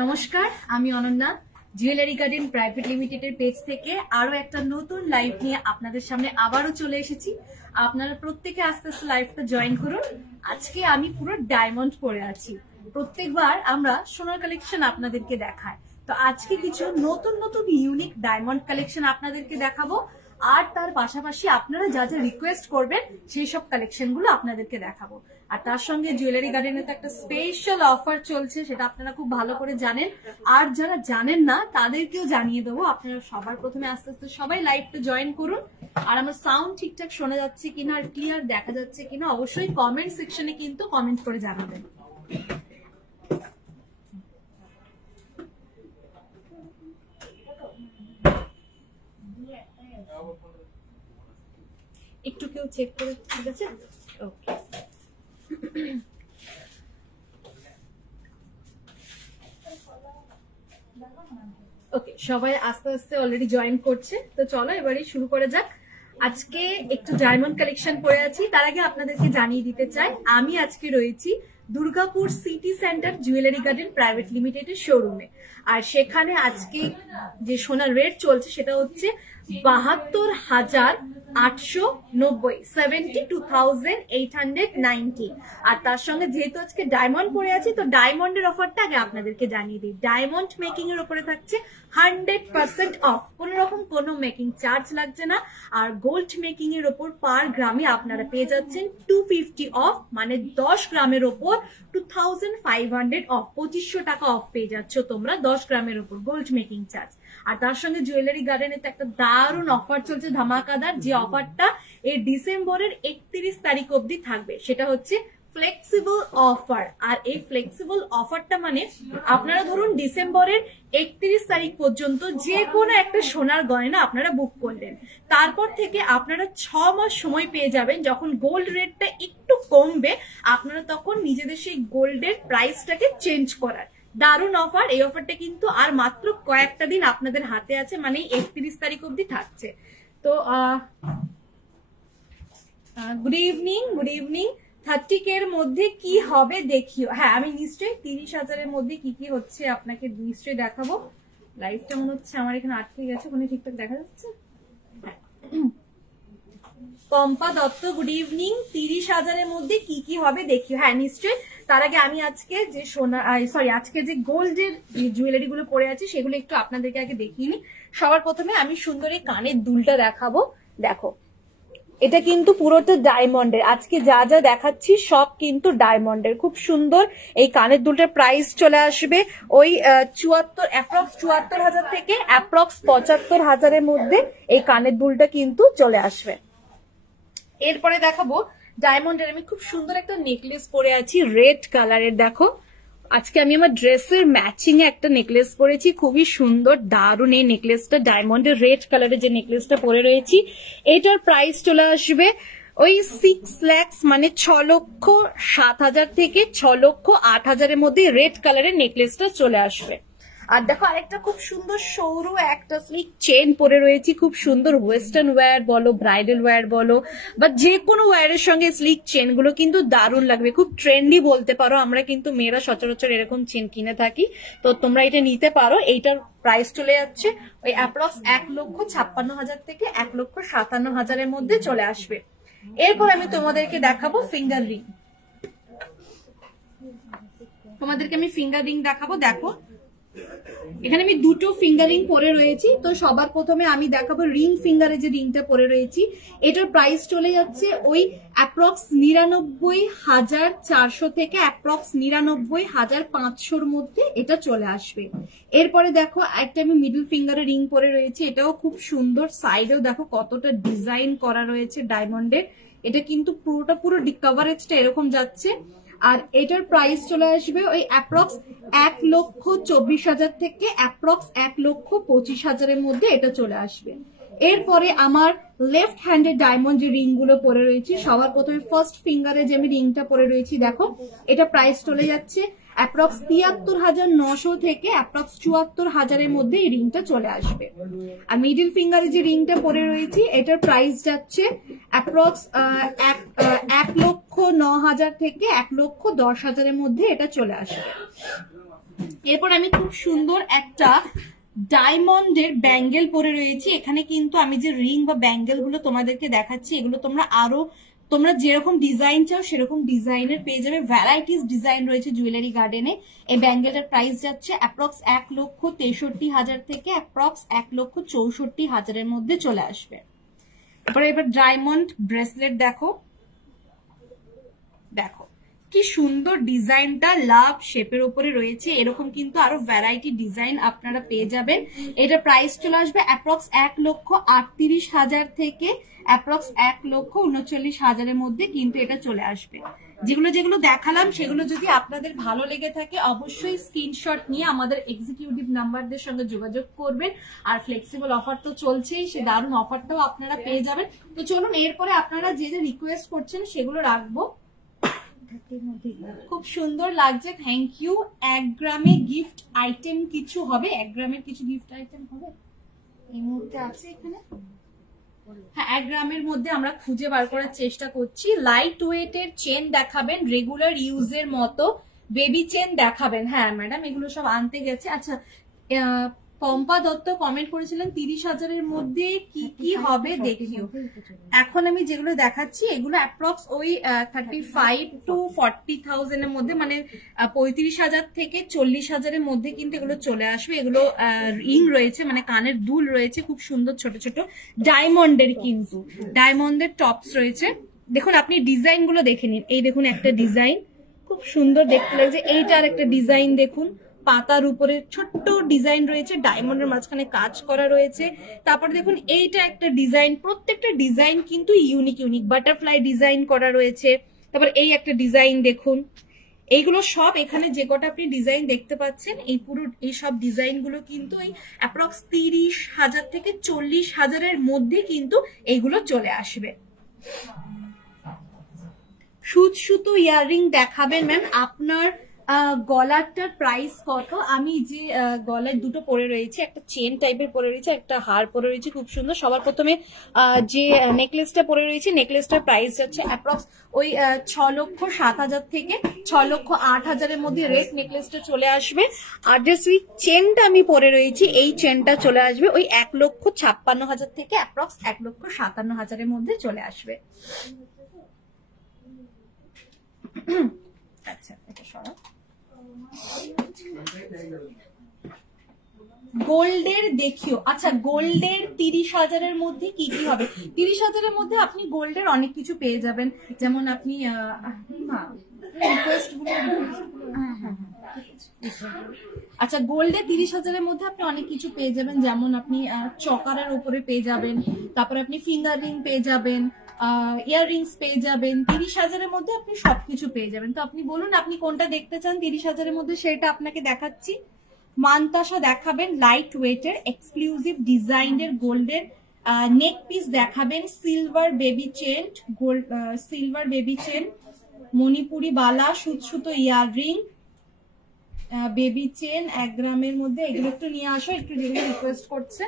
নমস্কার, আমি Ananya jewellery garden private লিমিটেডের পেজ থেকে আরো একটা নতুন লাইভ নিয়ে আপনাদের সামনে আবারও চলে এসেছি। আপনারা প্রত্যেকে আস্তে আস্তে লাইভটা জয়েন করুন। আজকে আমি পুরো ডায়মন্ড পরে আছি। প্রত্যেকবার আমরা সোনার কালেকশন আপনাদেরকে দেখাই, তো আজকে কিছু নতুন নতুন ইউনিক ডায়মন্ড কালেকশন আপনাদেরকে দেখাবো। আর তার পাশাপাশি আপনারা যা যা রিকোয়েস্ট করবেন সেই সব কালেকশন গুলো আপনাদেরকে দেখাবো। আর তার সঙ্গে জুয়েলারি গার্ডেনে তো একটা স্পেশাল অফার চলছে, সেটা আপনারা খুব ভালো করে জানেন। আর যারা জানেন না তাদেরকেও জানিয়ে দেবো। আপনারা সবার প্রথমে আস্তে আস্তে সবাই লাইভটা জয়েন করুন। আর আমার সাউন্ড ঠিকঠাক শোনা যাচ্ছে কিনা আর ক্লিয়ার দেখা যাচ্ছে কিনা অবশ্যই কমেন্ট সেকশনে কিন্তু কমেন্ট করে জানাবেন। একটু কেউ চেক করে, ঠিক আছে? ওকে, ওকে, সবাই আস্তে আস্তে অলরেডি জয়েন করছে। তো চলো এবারে শুরু করা যাক। আজকে একটু ডায়মন্ড কালেকশন পরে আছি। তার আগে আপনাদেরকে জানিয়ে দিতে চাই, আমি আজকে রয়েছি Durgapur city centre jewellery garden private লিমিটেডের শোরুমে। আর সেখানে আজকে যে সোনার রেট চলছে সেটা হচ্ছে 72,890, 72,890। আর তার সঙ্গে যেহেতু আজকে ডায়মন্ড পরে আছি, তো ডায়মন্ডের অফারটা আগে আপনাদেরকে জানিয়ে দিই। ডায়মন্ড মেকিং এর উপরে থাকছে 100% অফ, কোন রকম কোনো মেকিং চার্জ লাগছে না। আর গোল্ড মেকিং এর ওপর পার গ্রামে আপনারা পেয়ে যাচ্ছেন 250 অফ, মানে 10 গ্রামের ওপর 2500 অফ, 2500 টাকা অফ পেয়ে যাচ্ছ তোমরা 10 গ্রামের ওপর গোল্ড মেকিং চার্জ। আর তার সঙ্গে জুয়েলারি গার্ডেনে তো একটা দারুণ অফার চলছে, ধামাকাদার, যে অফারটা এই ডিসেম্বরের 31 তারিখ অবধি থাকবে। সেটা হচ্ছে ফ্লেক্সিবল অফার। আর এই ফ্লেক্সিবল অফারটা মানে আপনারা ধরুন ডিসেম্বরের 31 তারিখ পর্যন্ত যে কোনো একটা সোনার গয়না আপনারা বুক করলেন, তারপর থেকে আপনারা 6 মাস সময় পেয়ে যাবেন। যখন গোল্ড রেটটা একটু কমবে, আপনারা তখন নিজেদের সেই গোল্ডের প্রাইসটাকে চেঞ্জ করার দারুণ অফার। এই অফারটা কিন্তু আর মাত্র কয়েকটা দিন আপনাদের হাতে আছে, মানে 31 তারিখ অবধি থাকছে। তো good evening, good evening. 30K এর মধ্যে কি হবে দেখিও। হ্যাঁ, আমি নিশ্চয়ই 30,000-এর মধ্যে কি কি হচ্ছে আপনাকে নিশ্চয়ই দেখাবো। লাইভটা মনে হচ্ছে আমার এখানে আটকে গেছে, ওখানে ঠিকঠাক দেখা যাচ্ছে। Pompa Dutta, good evening. 30,000-এর মধ্যে কি কি হবে দেখিও। হ্যাঁ নিশ্চয়ই। তার আগে আমি আজকে যে আজকে যে গোল্ডের জুয়েলারি গুলো পরে আছি সেগুলো একটু আপনাদেরকে আগে দেখিয়ে নি। সবার প্রথমে আমি সুন্দর এই কানের দুলটা দেখাবো। দেখো, এটা কিন্তু পুরোটা ডায়মন্ডের। আজকে যা যা দেখাচ্ছি সব কিন্তু ডায়মন্ডের। খুব সুন্দর এই কানের দুলটার প্রাইস চলে আসবে ওই 74,000 থেকে অ্যাপ্রক্স 75,000-এর মধ্যে এই কানের দুলটা কিন্তু চলে আসবে। এরপরে দেখাবো ডায়মন্ডের আমি খুব সুন্দর একটা নেকলেস পরে আছি রেড কালারের। দেখো, আজকে আমি আমার ড্রেসের ম্যাচিং এ একটা নেকলেস পরেছি, খুবই সুন্দর দারুণ এই নেকলেসটা। ডায়মন্ডের রেড কালারের যে নেকলেসটা পরে রয়েছি, এটার প্রাইস চলে আসবে ওই 6 লাখ, মানে 6,07,000 থেকে 6,08,000-এর মধ্যে রেড কালারের নেকলেসটা চলে আসবে। আর দেখো, আরেকটা খুব সুন্দর সৌরু একটা স্লিক চেন পরে রয়েছি, খুব সুন্দর। ওয়েস্টার্ন ওয়্যার বলো, ব্রাইডাল ওয়্যার বলো, বা যে কোনো ওয়্যারের সঙ্গে স্লিক চেন গুলো কিন্তু দারুণ লাগবে। খুব ট্রেন্ডি বলতে পারো, আমরা কিন্তু মেয়েরা সচরাচর এরকম চেন কিনে থাকি, তো তোমরা এটা নিতে পারো। এইটার প্রাইস চলে যাচ্ছে ওই অ্যাপ্রক্স 1,56,000 থেকে 1,57,000-এর মধ্যে চলে আসবে। এরপর আমি তোমাদেরকে দেখাবো ফিঙ্গার রিং। তোমাদেরকে আমি ফিঙ্গার রিং দেখাবো। দেখো, এখানে আমি দুটো ফিঙ্গারিং পরে রয়েছি। তো সবার প্রথমে আমি দেখাবো রিং ফিঙ্গারে যে রিংটা পরে রয়েছি, এটার প্রাইস চলে যাচ্ছে ওই অ্যাপ্রক্স 99,400 থেকে অ্যাপ্রক্স 99,500-র মধ্যে এটা চলে আসবে। এরপরে দেখো, একটা আমি মিডল ফিঙ্গারে রিং পরে রয়েছি, এটাও খুব সুন্দর। সাইডেও দেখো কতটা ডিজাইন করা রয়েছে ডায়মন্ডের। এটা কিন্তু পুরো কভারেজটা এরকম যাচ্ছে। আর এটার প্রাইস চলে আসবে ওই অ্যাপ্রক্স 1,24,000 থেকে অ্যাপ্রক্স 1,25,000-এর মধ্যে এটা চলে আসবে। এরপরে আমার লেফট হ্যান্ডের ডায়মন্ড যে রিং গুলো পরে রয়েছে, সবার প্রথমে ফার্স্ট ফিঙ্গারে যে আমি রিংটা পরে রয়েছি, দেখো এটা প্রাইস চলে যাচ্ছে অ্যাপ্রক্স ৭৩,৯০০ থেকে অ্যাপ্রক্স ৭৪,০০০-এর মধ্যে এই রিংটা চলে আসবে। আর মিডিল ফিঙ্গারে যে রিংটা পরে রয়েছি এটার প্রাইস যাচ্ছে অ্যাপ্রক্স ১,০৯,০০০ থেকে ১,১০,০০০-এর মধ্যে এটা চলে আসবে। এরপর আমি খুব সুন্দর একটা ডায়মন্ডের ব্যাঙ্গেল পরে রয়েছি। এখানে কিন্তু আমি যে রিং বা ব্যাঙ্গেল গুলো তোমাদেরকে দেখাচ্ছি এগুলো তোমরা যেরকম ডিজাইন চাও সেরকম ডিজাইনের পেয়ে যাবে। ভ্যারাইটিস ডিজাইন রয়েছে জুয়েলারি গার্ডেনে। এই ব্যাঙ্গেলটার প্রাইস যাচ্ছে অ্যাপ্রক্স ১,৬৩,০০০ থেকে অ্যাপ্রক্স ১,৬৪,০০০-এর মধ্যে চলে আসবে। এবার ডায়মন্ড ব্রেসলেট দেখো কি সুন্দর ডিজাইনটা লাভ শেপের উপরে রয়েছে। এরকম কিন্তু আরো ভ্যারাইটি ডিজাইন আপনারা পেয়ে যাবেন। এটা প্রাইস চলে আসবে অ্যাপ্রক্স ১,৩৮,০০০ থেকে অ্যাপ্রক্স ১,৩৯,০০০-এর মধ্যে কিন্তু এটা চলে আসবে। যেগুলো দেখালাম সেগুলো যদি আপনাদের ভালো লেগে থাকে অবশ্যই স্ক্রিনশট নিয়ে আমাদের এক্সিকিউটিভ নাম্বারদের সঙ্গে যোগাযোগ করবেন। আর ফ্লেক্সিবল অফার তো চলছেই, সে দারুণ অফারটাও আপনারা পেয়ে যাবেন। তো চলুন এরপরে আপনারা যে রিকোয়েস্ট করছেন সেগুলো রাখবো। খুব সুন্দর লাগছে, থ্যাংক ইউ। ১ গ্রামে গিফট আইটেম কিছু হবে? ১ গ্রামের কিছু গিফট আইটেম হবে এই মুহূর্তে আছে এখানে? হ্যাঁ, ১ গ্রামের মধ্যে আমরা খুঁজে বার করার চেষ্টা করছি। লাইট ওয়েটের চেন দেখাবেন, রেগুলার ইউজের মতো বেবি চেন দেখাবেন। হ্যাঁ ম্যাডাম, এগুলো সব আনতে গেছে। আচ্ছা, পম্পা দত্ত কমেন্ট করেছিলেন ৩০,০০০-এর মধ্যে কি কি হবে দেখিও। এখন আমি যেগুলো দেখাচ্ছি এগুলো অ্যাপ্রক্স ওই 35 to 40,000-এর মধ্যে, মানে ৩৫,০০০ থেকে ৪০,০০০-এর মধ্যে কিন্তু এগুলো চলে আসবে। এগুলো রিং রয়েছে, মানে কানের দুল রয়েছে, খুব সুন্দর ছোট ছোট ডায়মন্ডের, কিন্তু ডায়মন্ডের টপস রয়েছে। দেখুন আপনি ডিজাইন গুলো দেখে নিন। এই দেখুন একটা ডিজাইন খুব সুন্দর দেখতে লাগছে। এইটার একটা ডিজাইন দেখুন, পাতার উপরে ছোট্ট ডিজাইন রয়েছে, ডায়মন্ডের মাঝখানে কাজ করা রয়েছে। তারপর দেখুন এইটা একটা ডিজাইন, প্রত্যেকটা ডিজাইন কিন্তু ইউনিক বাটারফ্লাই ডিজাইন করা রয়েছে। তারপর এই একটা ডিজাইন দেখুন। এইগুলো সব এখানে যে কটা আপনি ডিজাইন দেখতে পাচ্ছেন এই সব ডিজাইন গুলো কিন্তু এই অ্যাপ্রক্স ৩০,০০০ থেকে ৪০,০০০-এর মধ্যে কিন্তু এইগুলো চলে আসবে। সুতো ইয়াররিং দেখাবেন ম্যাম। আপনার গলারটার প্রাইস কত? আমি যে গলার দুটো পরে রয়েছে, একটা চেন টাইপের পরে রয়েছে, একটা হার পরে রয়েছে খুব সুন্দর। সবার প্রথমে যে নেকলেসটা পরে রয়েছে, নেকলেসটার প্রাইস যাচ্ছে অ্যাপ্রক্স ওই ৬,০৭,০০০ থেকে ৬,০৮,০০০-এর মধ্যে রেড নেকলেসটা চলে আসবে। আর যে সুইট চেনটা আমি পরে রয়েছি এই চেনটা চলে আসবে ওই ১,৫৬,০০০ থেকে অ্যাপ্রক্স ১,৫৭,০০০-এর মধ্যে চলে আসবে। আচ্ছা, এটা সরাও। গোল্ডের দেখিও। আচ্ছা, গোল্ডের ৩০,০০০-এর মধ্যে কি কি হবে? ৩০,০০০-এর মধ্যে আপনি গোল্ডের অনেক কিছু পেয়ে যাবেন, যেমন আপনি আচ্ছা, গোল্ডের ৩০,০০০-এর মধ্যে আপনি অনেক কিছু পেয়ে যাবেন, যেমন আপনি চকারের উপরে পেয়ে যাবেন, তারপরে আপনি ফিঙ্গার রিং পেয়ে যাবেন, ইয়াররিংস পেয়ে যাবেন। ৩০,০০০-এর মধ্যে আপনি সবকিছু পেয়ে যাবেন। তো আপনি বলুন আপনি কোনটা দেখতে চান 30,০০০-এর মধ্যে, সেটা আপনাকে দেখাচ্ছি। মানতাসা দেখাবেন লাইট ওয়েটের এক্সক্লুসিভ ডিজাইনের গোল্ডের নেক পিস দেখাবেন, silver baby chain, gold silver baby chain, Manipuri বালা, সুতো ইয়াররিং, বেবি চেন ১ গ্রামের মধ্যে। এগুলো একটু নিয়ে আসো, একটু যেগুলো রিকোয়েস্ট করছে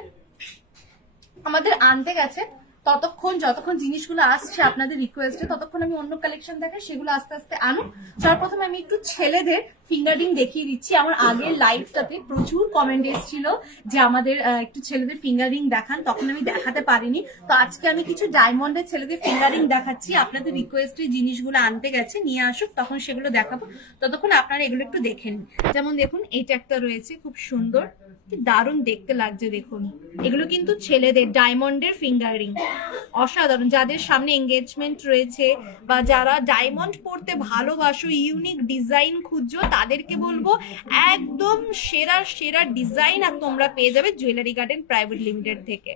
আমাদের আনতে গেছে। যতক্ষণ জিনিসগুলো আসছে আপনাদের রিকোয়েস্টে, ততক্ষণ আমি অন্য কালেকশন দেখাই, সেগুলো আস্তে আস্তে আনো। সর্বপ্রথমে আমি একটু ছেলেদের ফিঙ্গারিং দেখিয়ে দিচ্ছি। আমার আগের লাইভটাতে প্রচুর কমেন্ট এসেছিল যে আমাদের একটু ছেলেদের ফিঙ্গারিং দেখান, তখন আমি দেখাতে পারিনি। তো আজকে আমি কিছু ডায়মন্ডের ছেলেদের ফিঙ্গারিং দেখাচ্ছি। আপনাদের রিকোয়েস্টে জিনিসগুলো আনতে গেছে, নিয়ে আসুক, তখন সেগুলো দেখাবো। ততক্ষণ আপনারা এগুলো একটু দেখে নিন। যেমন দেখুন এইটা একটা রয়েছে, খুব সুন্দর, দারুণ দেখতে লাগছে। দেখুন এগুলো কিন্তু ছেলেদের ডায়মন্ডের ফিঙ্গারিং, অসাধারণ। যাদের সামনে এঙ্গেজমেন্ট রয়েছে বা যারা ডায়মন্ড পরতে ভালোবাসো, ইউনিক ডিজাইন খুঁজছো, তাদেরকে বলবো একদম সেরা ডিজাইন আর তোমরা পেয়ে যাবে জুয়েলারি গার্ডেন প্রাইভেট লিমিটেড থেকে।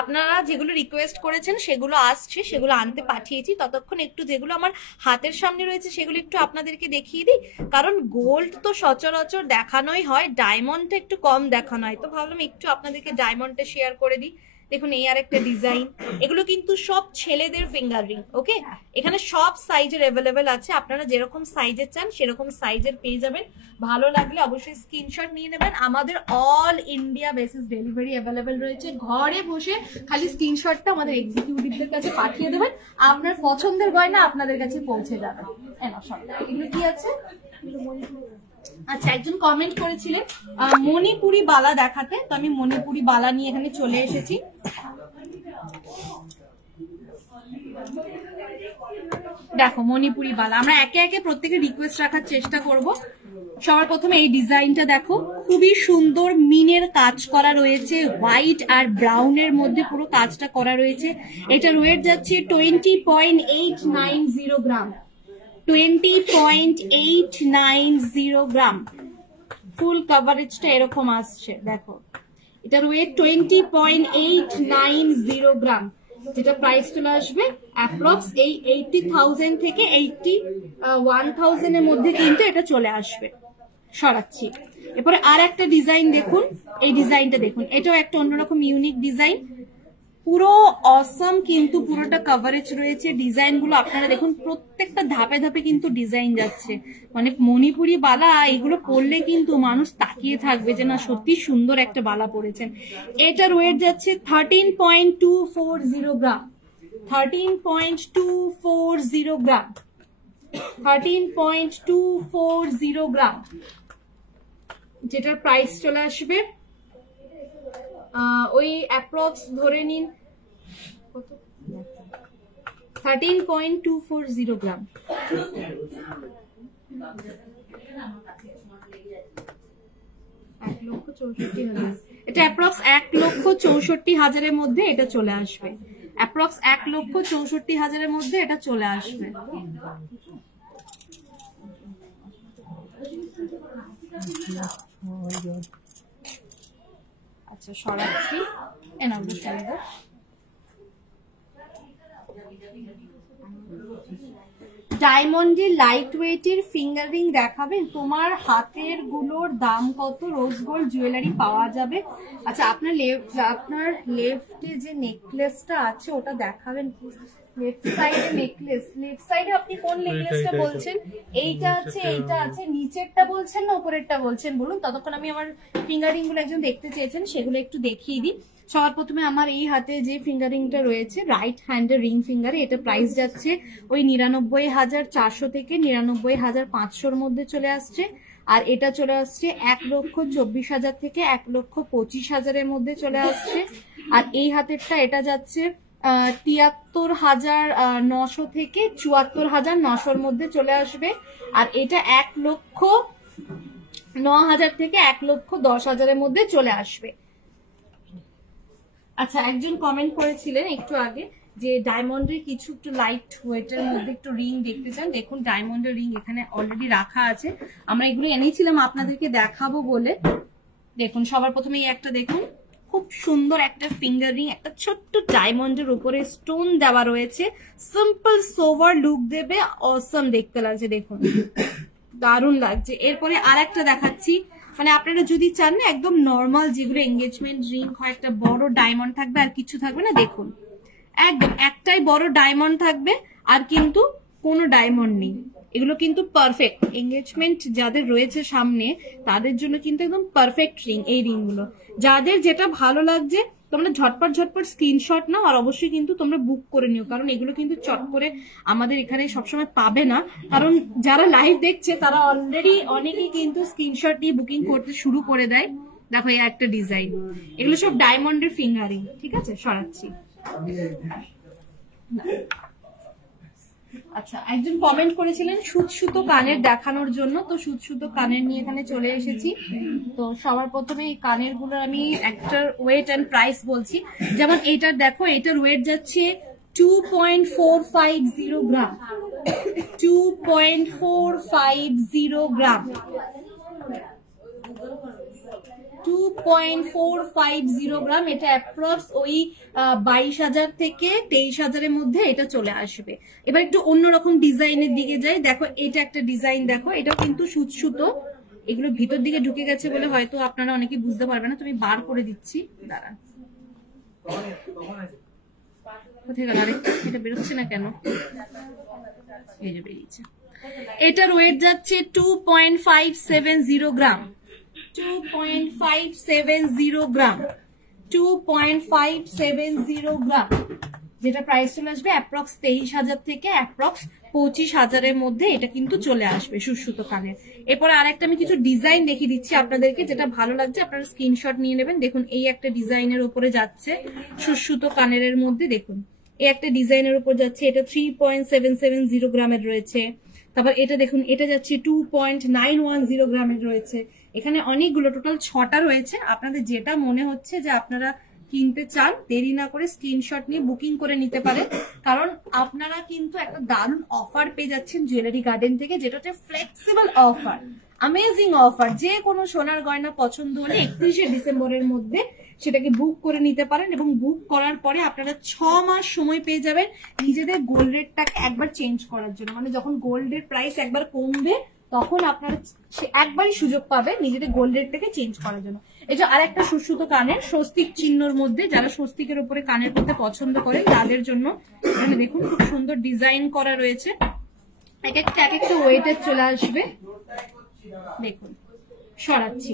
আপনারা যেগুলো রিকোয়েস্ট করেছেন সেগুলো আসছে, সেগুলো আনতে পাঠিয়েছি। ততক্ষণ একটু যেগুলো আমার হাতের সামনে রয়েছে সেগুলো একটু আপনাদেরকে দেখিয়ে দিই, কারণ গোল্ড তো সচরাচর দেখানোই হয়, ডায়মন্ডটা একটু কম দেখানো হয়। তো ভাবলাম একটু আপনাদেরকে ডায়মন্ডটা শেয়ার করে দিই। দেখুন এই আর একটা ডিজাইন, এগুলো কিন্তু সব ছেলেদের ফিঙ্গার রিং। ওকে, এখানে সব সাইজের অ্যাভেলেবেল আছে, আপনারা যেরকম সাইজের চান সেরকম সাইজের পেয়ে যাবেন। ভালো লাগলে অবশ্যই স্ক্রিনশট নিয়ে নেবেন। আমাদের all India basis delivery available রয়েছে। ঘরে বসে খালি স্ক্রিনশটটা আমাদের এক্সিকিউটিভদের কাছে পাঠিয়ে দেবেন, আপনার পছন্দের গয়না আপনাদের কাছে পৌঁছে যাবে। এগুলো কি আছে? আচ্ছা, একজন কমেন্ট করেছিলেন মণিপুরি বালা দেখাতে, তো আমি মণিপুরি বালা নিয়ে এখানে চলে এসেছি। দেখো মণিপুরি বালা, আমরা একে একে প্রত্যেকে রিকোয়েস্ট রাখার চেষ্টা করব। সবার প্রথমে এই ডিজাইনটা দেখো, খুবই সুন্দর মিনের কাজ করা রয়েছে, হোয়াইট আর ব্রাউনের মধ্যে পুরো কাজটা করা রয়েছে। এটার ওয়েট যাচ্ছে 20.890 গ্রাম, 20.890 গ্রাম। ফুল কভারেজটা এরকম আসছে, দেখো এটার ওয়েট 20.890 গ্রাম, যেটা প্রাইস চলে আসবে অ্যাপ্রক্স এই 80,000 থেকে 81,000 এর মধ্যে কিন্তু এটা চলে আসবে। সরাচ্ছি। এরপরে আর একটা ডিজাইন দেখুন, এই ডিজাইনটা দেখুন, এটাও একটা অন্যরকম ইউনিক ডিজাইন, পুরো অসম কিন্তু পুরোটা কভারেজ রয়েছে। ডিজাইন গুলো আপনারা দেখুন, প্রত্যেকটা ধাপে ধাপে কিন্তু ডিজাইন যাচ্ছে, মানে মণিপুরি বালা এগুলো পরলে কিন্তু মানুষ তাকিয়ে থাকবে যে না সত্যি সুন্দর একটা বালা পরেছেন। এটার ওয়েট যাচ্ছে 13.240 গ্রাম, 13.240 গ্রাম, 13.240 গ্রাম, যেটার প্রাইস চলে আসবে ওই অ্যাপ্রক্স ধরে নিন 13.240 গ্রাম। এটা অ্যাপ্রক্স 1,64,000 মধ্যে এটা চলে আসবে, অ্যাপ্রক্স 1,64,000 মধ্যে এটা চলে আসবে। আচ্ছা সরাচ্ছি, ডায়মন্ডের লাইট ওয়েটের ফিঙ্গার রিং দেখাবেন? তোমার হাতের গুলোর দাম কত? রোজ গোল্ড জুয়েলারি পাওয়া যাবে? আচ্ছা আপনার লেফটে যে নেকলেসটা আছে ওটা দেখাবেন? লেফট সাইডে নেকলেস, লেফট সাইডে আপনি কোন নেকলেসটা বলছেন? এইটা আছে, এইটা আছে, নিচেরটা বলছেন না উপরেরটা বলছেন বলুন, ততক্ষণ আমি আমার ফিঙ্গারিং গুলো একজন দেখতে চেয়েছেন সেগুলো একটু দেখিয়ে দিই। সবার প্রথমে আমার এই হাতে যে ফিঙ্গারিংটা রয়েছে রাইট হ্যান্ডের রিং ফিঙ্গারে, এটা প্রাইস যাচ্ছে ওই 99,400 থেকে 99,500 মধ্যে চলে আসছে। আর এটা চলে আসছে 1,24,000 থেকে 1,25,000 মধ্যে চলে আসছে। আর এই হাতেরটা এটা যাচ্ছে 73,900 থেকে 74,900 মধ্যে চলে আসবে। আর এটা 1,09,000 থেকে 1,10,000 মধ্যে চলে আসবে। আচ্ছা একজন কমেন্ট করেছিলেন একটু আগে যে ডায়মন্ডের কিছু একটু লাইট ওয়েটের মধ্যে একটু রিং দেখতে চান। দেখুন ডায়মন্ডের রিং এখানে অলরেডি রাখা আছে, আমরা এগুলো এনেছিলাম আপনাদেরকে দেখাবো বলে। দেখুন সবার প্রথমে এই একটা দেখুন, খুব সুন্দর একটা ফিঙ্গার রিং, একটা ছোট্ট ডায়মন্ডের উপরে স্টোন দেওয়া রয়েছে, সিম্পল সোভার লুক দেবে, অসম দেখতে লাগছে, দেখুন দারুণ লাগছে। এরপরে আর একটা দেখাচ্ছি, মানে আপনারা যদি চান না একদম নর্মাল যেগুলো এঙ্গেজমেন্ট রিং হয়, একটা বড় ডায়মন্ড থাকবে আর কিছু থাকবে না, দেখুন একদম একটাই বড় ডায়মন্ড থাকবে আর কিন্তু কোনো ডায়মন্ড নেই। এগুলো কিন্তু পারফেক্ট এঙ্গেজমেন্ট যাদের রয়েছে সামনে তাদের জন্য কিন্তু একদম পারফেক্ট রিং এই রিংগুলো। যাদের যেটা ভালো লাগছে তোমরা ঝটপট স্ক্রিনশট নাও আর অবশ্যই কিন্তু তোমরা বুক করে নিও, কারণ এগুলো কিন্তু চট করে আমাদের এখানে সবসময় পাবে না, কারণ যারা লাইভ দেখছে তারা অলরেডি অনেকেই কিন্তু স্ক্রিনশট নিয়ে বুকিং করতে শুরু করে দেয়। দেখো এই একটা ডিজাইন, এগুলো সব ডায়মন্ডের ফিঙ্গারিং, ঠিক আছে সরাচ্ছি। আচ্ছা একজন কমেন্ট করেছিলেন সুত সুতো কানের দেখানোর জন্য, তো সুত সুতো কানের নিয়ে এখানে চলে এসেছি। তো সবার প্রথমে এই কানের গুলো আমি একটার ওয়েট এন্ড প্রাইস বলছি। যেমন এইটার দেখো, এটার ওয়েট যাচ্ছে 2.450 গ্রাম, 2.450 গ্রাম, 2.450 গ্রাম। এটা অ্যাপ্রক্স ওই 22,000 থেকে 23,000 মধ্যে এটা চলে আসবে। এবার একটু অন্যরকম ডিজাইনের দিকে যাই। দেখো এটা একটা ডিজাইন, দেখো এটাও কিন্তু সুত সুতো, এগুলো ভিতর দিকে ঢুকে গেছে বলে হয়তো আপনারা অনেকে বুঝতে পারবে না, তুমি বার করে দিচ্ছি দাঁড়ান। কোথায় গেল আরেকটা? এটা বেরোচ্ছে না কেন? এই যে বেরিয়েছে। এটার ওয়েট যাচ্ছে 2.570 গ্রাম, 2.570 গ্রাম, 2.570 গ্রাম, যেটা প্রাইস চলে আসবে অ্যাপ্রক্স 23,000 থেকে অ্যাপ্রক্স 25,000-এর মধ্যে এটা কিন্তু চলে আসবে সুসুতো কানের। এরপরে আরেকটা আমি কিছু ডিজাইন দেখিয়ে দিচ্ছি আপনাদেরকে, যেটা ভালো লাগছে আপনারা স্ক্রিনশট নিয়ে নেবেন। দেখুন এই একটা ডিজাইনের উপরে যাচ্ছে সুসুতো কানের মধ্যে, দেখুন এই একটা ডিজাইনের উপর যাচ্ছে, এটা 3.770 গ্রামের রয়েছে। তারপর এটা দেখুন, এটা যাচ্ছে 2.910 গ্রামের রয়েছে। এখানে অনেকগুলো, টোটাল 6টা রয়েছে। আপনাদের যেটা মনে হচ্ছে যে আপনারা কিনতে চান, দেরি না করে স্ক্রিনশট নিয়ে বুকিং করে নিতে পারেন, কারণ আপনারা কিন্তু একটা দারুণ অফার পেয়ে যাচ্ছেন জুয়েলারি গার্ডেন থেকে, যেটা হচ্ছে ফ্লেক্সিবল অফার, অ্যামেজিং অফার। যে কোনো সোনার গয়না পছন্দ হলে 31শে ডিসেম্বরের মধ্যে সেটাকে বুক করে নিতে পারেন, এবং বুক করার পরে আপনারা 6 মাস সময় পেয়ে যাবেন নিজেদের গোল্ড রেটটাকে একবার চেঞ্জ করার জন্য। মানে যখন গোল্ডের প্রাইস একবার কমবে তখন আপনারা একবারই সুযোগ পাবেন নিজেদের গোল্ড রেটটাকে চেঞ্জ করার জন্য। এই যে আরেকটা সুসুতো কানের স্বস্তিক চিহ্নর মধ্যে, যারা স্বস্তিকের উপরে কানের পরতে পছন্দ করেন তাদের জন্য এখানে দেখুন খুব সুন্দর ডিজাইন করা রয়েছে। এক একটা ওয়েটের চলে আসবে। দেখুন সরাচ্ছি,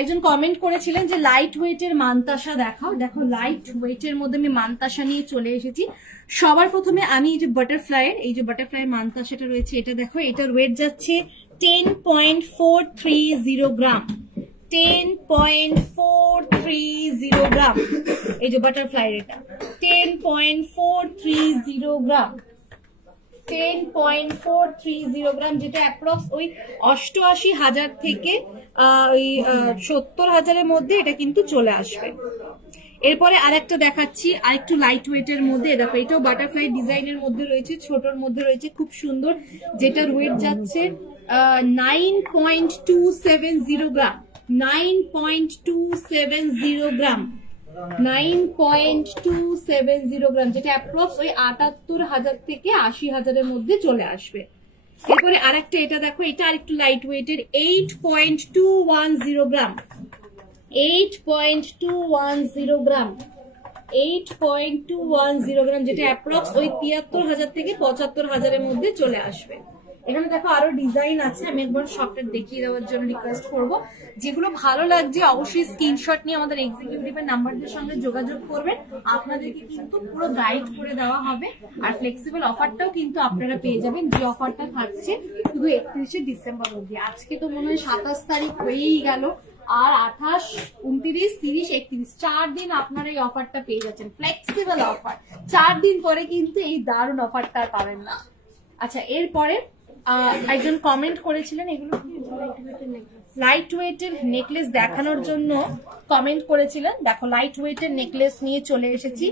একজন কমেন্ট করেছিলেন যে লাইট ওয়েটের মানতাসা দেখাও। দেখো লাইট ওয়েটের মধ্যে আমি মানতাসা নিয়ে চলে এসেছি। সবার প্রথমে আমি এই যে বাটারফ্লাইয়ের মানতাসাটা রয়েছে, এটা দেখো, এটার ওয়েট যাচ্ছে 10.430 গ্রাম, 10.430 গ্রাম। এই যে বাটারফ্লাইয়ের এটা 10.430 গ্রাম, 10.430 গ্রাম, যেটা অ্যাপ্রক্স ওই 88,000 থেকে ওই 70,000-এর মধ্যে এটা কিন্তু চলে আসবে। এরপরে আরেকটা দেখাচ্ছি, আরেকটু লাইট ওয়েটের মধ্যে। দেখো এটাও বাটারফ্লাই ডিজাইনের মধ্যে রয়েছে, ছোটর মধ্যে রয়েছে, খুব সুন্দর, যেটার ওয়েট যাচ্ছে 9.270 গ্রাম, 9.270 গ্রাম, 9.270 গ্রাম, যেটা অ্যাপ্রক্স ওই 78,000 থেকে 80,000-এর মধ্যে চলে আসবে। এরপরে আরেকটা এটা দেখো, এটা আরেকটু লাইট ওয়েটের, 8.210 গ্রাম, 8.210 গ্রাম, 8.210 গ্রাম, যেটা অ্যাপ্রক্স ওই 73,000 থেকে 75,000-এর মধ্যে চলে আসবে। এখানে দেখো আরো ডিজাইন আছে, আমি একবার সবটা দেখিয়ে দেওয়ার জন্য রিকোয়েস্ট করব। যেগুলো ভালো লাগছে অবশ্যই স্ক্রিনশট নিয়ে আমাদের এক্সিকিউটিভের নাম্বারদের সঙ্গে যোগাযোগ করবেন, আপনাদেরকে কিন্তু পুরো গাইড করে দেওয়া হবে। আর ফ্লেক্সিবল অফারটাও কিন্তু আপনারা পেয়ে যাবেন, যে অফারটা থাকছে শুধু 31শে ডিসেম্বর অবধি। আজকে তো মনে হয় 27 তারিখ হয়েই গেল, আর 28, 29, 30, 31 4 দিন আপনারা এই অফারটা পেয়ে যাচ্ছেন, ফ্লেক্সিবল অফার। 4 দিন পরে কিন্তু এই দারুণ অফারটা পাবেন না। আচ্ছা, এরপরে একজন কমেন্ট করেছিলেন এগুলো লাইট ওয়েটের নেকলেস দেখানোর জন্য কমেন্ট করেছিলেন। দেখো লাইট ওয়েটের নেকলেস নিয়ে চলে এসেছি।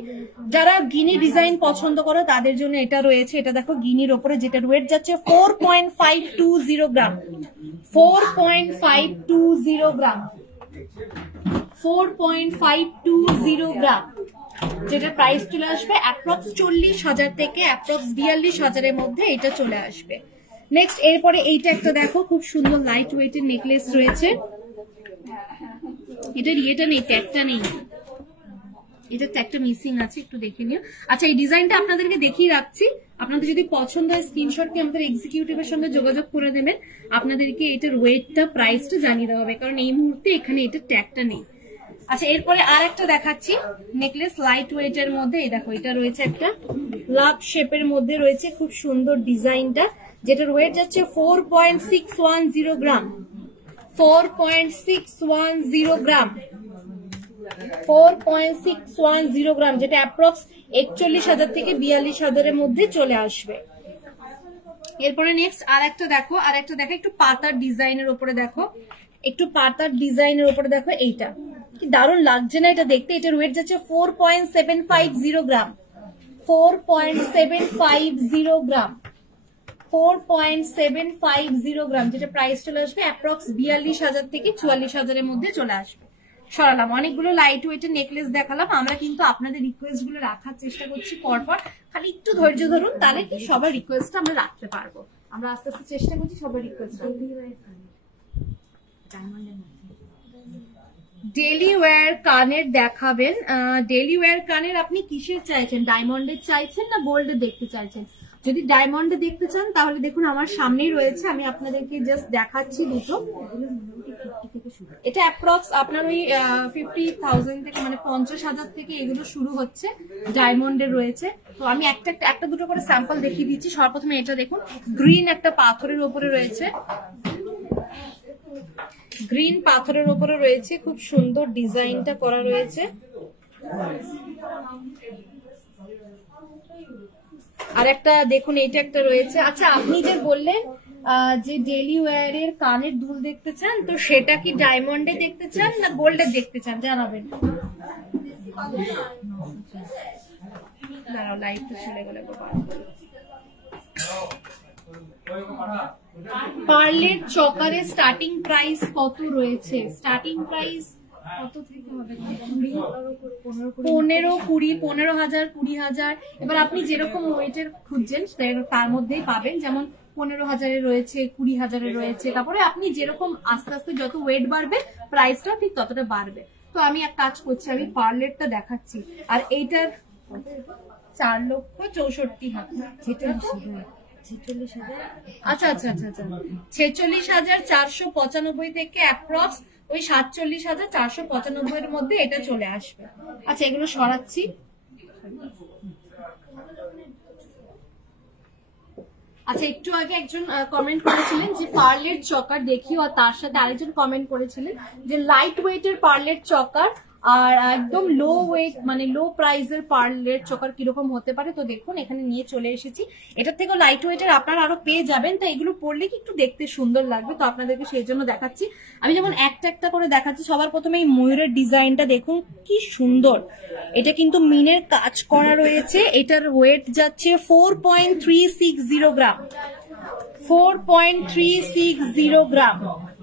যারা গিনি ডিজাইন পছন্দ করো তাদের জন্য এটা রয়েছে। এটা দেখো গিনির ওপরে, যেটার ওয়েট যাচ্ছে 4.520 গ্রাম, 4.520 গ্রাম, 4.520 গ্রাম, যেটা প্রাইস চলে আসবে অ্যাপ্রক্স 40,000 থেকে অ্যাপ্রক্স 42,000-এর মধ্যে এটা চলে আসবে। নেক্সট এরপরে এইটা একটা দেখো, খুব সুন্দর লাইট ওয়েটের নেকলেস রয়েছে। এটার ইয়েটা নেই, ট্যাগটা নেই, এটা ট্যাগটা মিসিং আছে, একটু দেখে নিও। আচ্ছা, এই ডিজাইনটা আপনাদেরকে দেখিয়ে রাখছি, আপনাদের যদি পছন্দ হয় স্ক্রিনশটকে আমাদের এক্সিকিউটিভের সঙ্গে যোগাযোগ করে দেবেন। আপনাদেরকে এটার ওয়েটটা, প্রাইসটা জানিয়ে দেওয়া হবে, কারণ এই মুহূর্তে এখানে এটা ট্যাগটা নেই। আচ্ছা, এরপরে আর একটা দেখাচ্ছি নেকলেস লাইট ওয়েটের মধ্যে। এই দেখো, এটা রয়েছে একটা লাভ শেপের মধ্যে রয়েছে, খুব সুন্দর ডিজাইনটা, যেটার ওয়েট যাচ্ছে 4.610 গ্রাম, 4.610 গ্রাম, 4.610 গ্রাম, যেটা অ্যাপ্রক্স 41,000 থেকে 42,000-এর মধ্যে চলে আসবে। এরপরে নেক্সট আর একটা দেখো, একটু পাতার ডিজাইনের উপরে দেখো, একটু পাতার ডিজাইনের উপরে দেখো, এইটা কি দারুণ লাগছে না এটা দেখতে। এটার ওয়েট যাচ্ছে 4.750 গ্রাম, 4.750 গ্রাম, 4.750 গ্রাম, যেটা প্রাইস চলে আসবে অ্যাপ্রক্স 42,000 থেকে 44,000-এর মধ্যে চলে আসবে। সরালাম। অনেকগুলো লাইট ওয়েটের নেকলেস দেখালাম, আমরা কিন্তু আপনাদের রিকোয়েস্ট গুলো রাখার চেষ্টা করছি পরপর, খালি একটু ধৈর্য ধরুন, তাহলে কি সবার রিকোয়েস্টটা আমরা রাখতে পারবো। আমরা আস্তে আস্তে চেষ্টা করছি সবার রিকোয়েস্ট। ডেলি ওয়্যার কানের দেখাবেন। ডেলি ওয়্যার কানের আপনি কিসের চাইছেন, ডায়মন্ডের চাইছেন না গোল্ডের দেখতে চাইছেন? যদি ডায়মন্ডে দেখতে চান তাহলে দেখুন আমার সামনেই রয়েছে, আমি আপনাদেরকে জাস্ট দেখাচ্ছি দুটো। এটা অ্যাপ্রক্স আপনার ওই 50,000 থেকে, মানে 50,000 থেকে এগুলো শুরু হচ্ছে, ডায়মন্ডের রয়েছে। তো আমি একটা দুটো করে স্যাম্পল দেখিয়ে দিচ্ছি। সর্বপ্রথমে এটা দেখুন, গ্রিন একটা পাথরের উপরে রয়েছে, গ্রিন পাথরের উপরে রয়েছে, খুব সুন্দর ডিজাইনটা করা রয়েছে। আর একটা দেখুন, এইটা একটা রয়েছে। আচ্ছা, আপনি যে বললেন যে ডেলি ওয়্যারের কানের দুল দেখতে চান, তো সেটা কি ডায়মন্ডে দেখতে চান না গোল্ডে দেখতে চান জানাবেন। দাঁড়াও, লাইটটা চলে গেল। পার্লের চকারের স্টার্টিং প্রাইস কত রয়েছে? স্টার্টিং প্রাইস কত থেকে হবে? 15, 20, 15,000, 20,000। এবার আপনি যেরকম ওয়েটের খুঁজছেন তার মধ্যেই পাবেন, যেমন 15,000 রয়েছে, 20,000 রয়েছে। তারপরে আপনি যেরকম আস্তে আস্তে যত ওয়েট বাড়বে প্রাইসটা ঠিক ততটা বাড়বে। তো আমি এক কাজ করছি, আমি পার্লেরটা দেখাচ্ছি। আর এইটার 4,64,000। আচ্ছা আচ্ছা আচ্ছা আচ্ছা, 46,495 থেকে অ্যাপ্রক্স ওই 47,495 এর মধ্যে এটা চলে আসবে। আচ্ছা, এগুলো সরাচ্ছি। আচ্ছা, একটু আগে একজন কমেন্ট করেছিলেন যে পার্লের চকার দেখিও, আর তার সাথে আরেকজন কমেন্ট করেছিলেন যে লাইট ওয়েটের পার্লের চকার আর একদম লো ওয়েট, মানে লো প্রাইসের পার্লের চকার কিরকম হতে পারে। তো দেখুন, এখানে নিয়ে চলে এসেছি। এটার থেকেও লাইট ওয়েটের আপনারা আরো পেয়ে যাবেন। তো এগুলো পরলে কি একটু দেখতে সুন্দর লাগবে, তো আপনাদেরকে সেই জন্য দেখাচ্ছি। আমি যেমন একটা একটা করে দেখাচ্ছি। সবার প্রথমে এই ময়ূরের ডিজাইনটা দেখুন, কি সুন্দর। এটা কিন্তু মিনের কাজ করা রয়েছে। এটার ওয়েট যাচ্ছে 4.360 গ্রাম, 4.360 গ্রাম,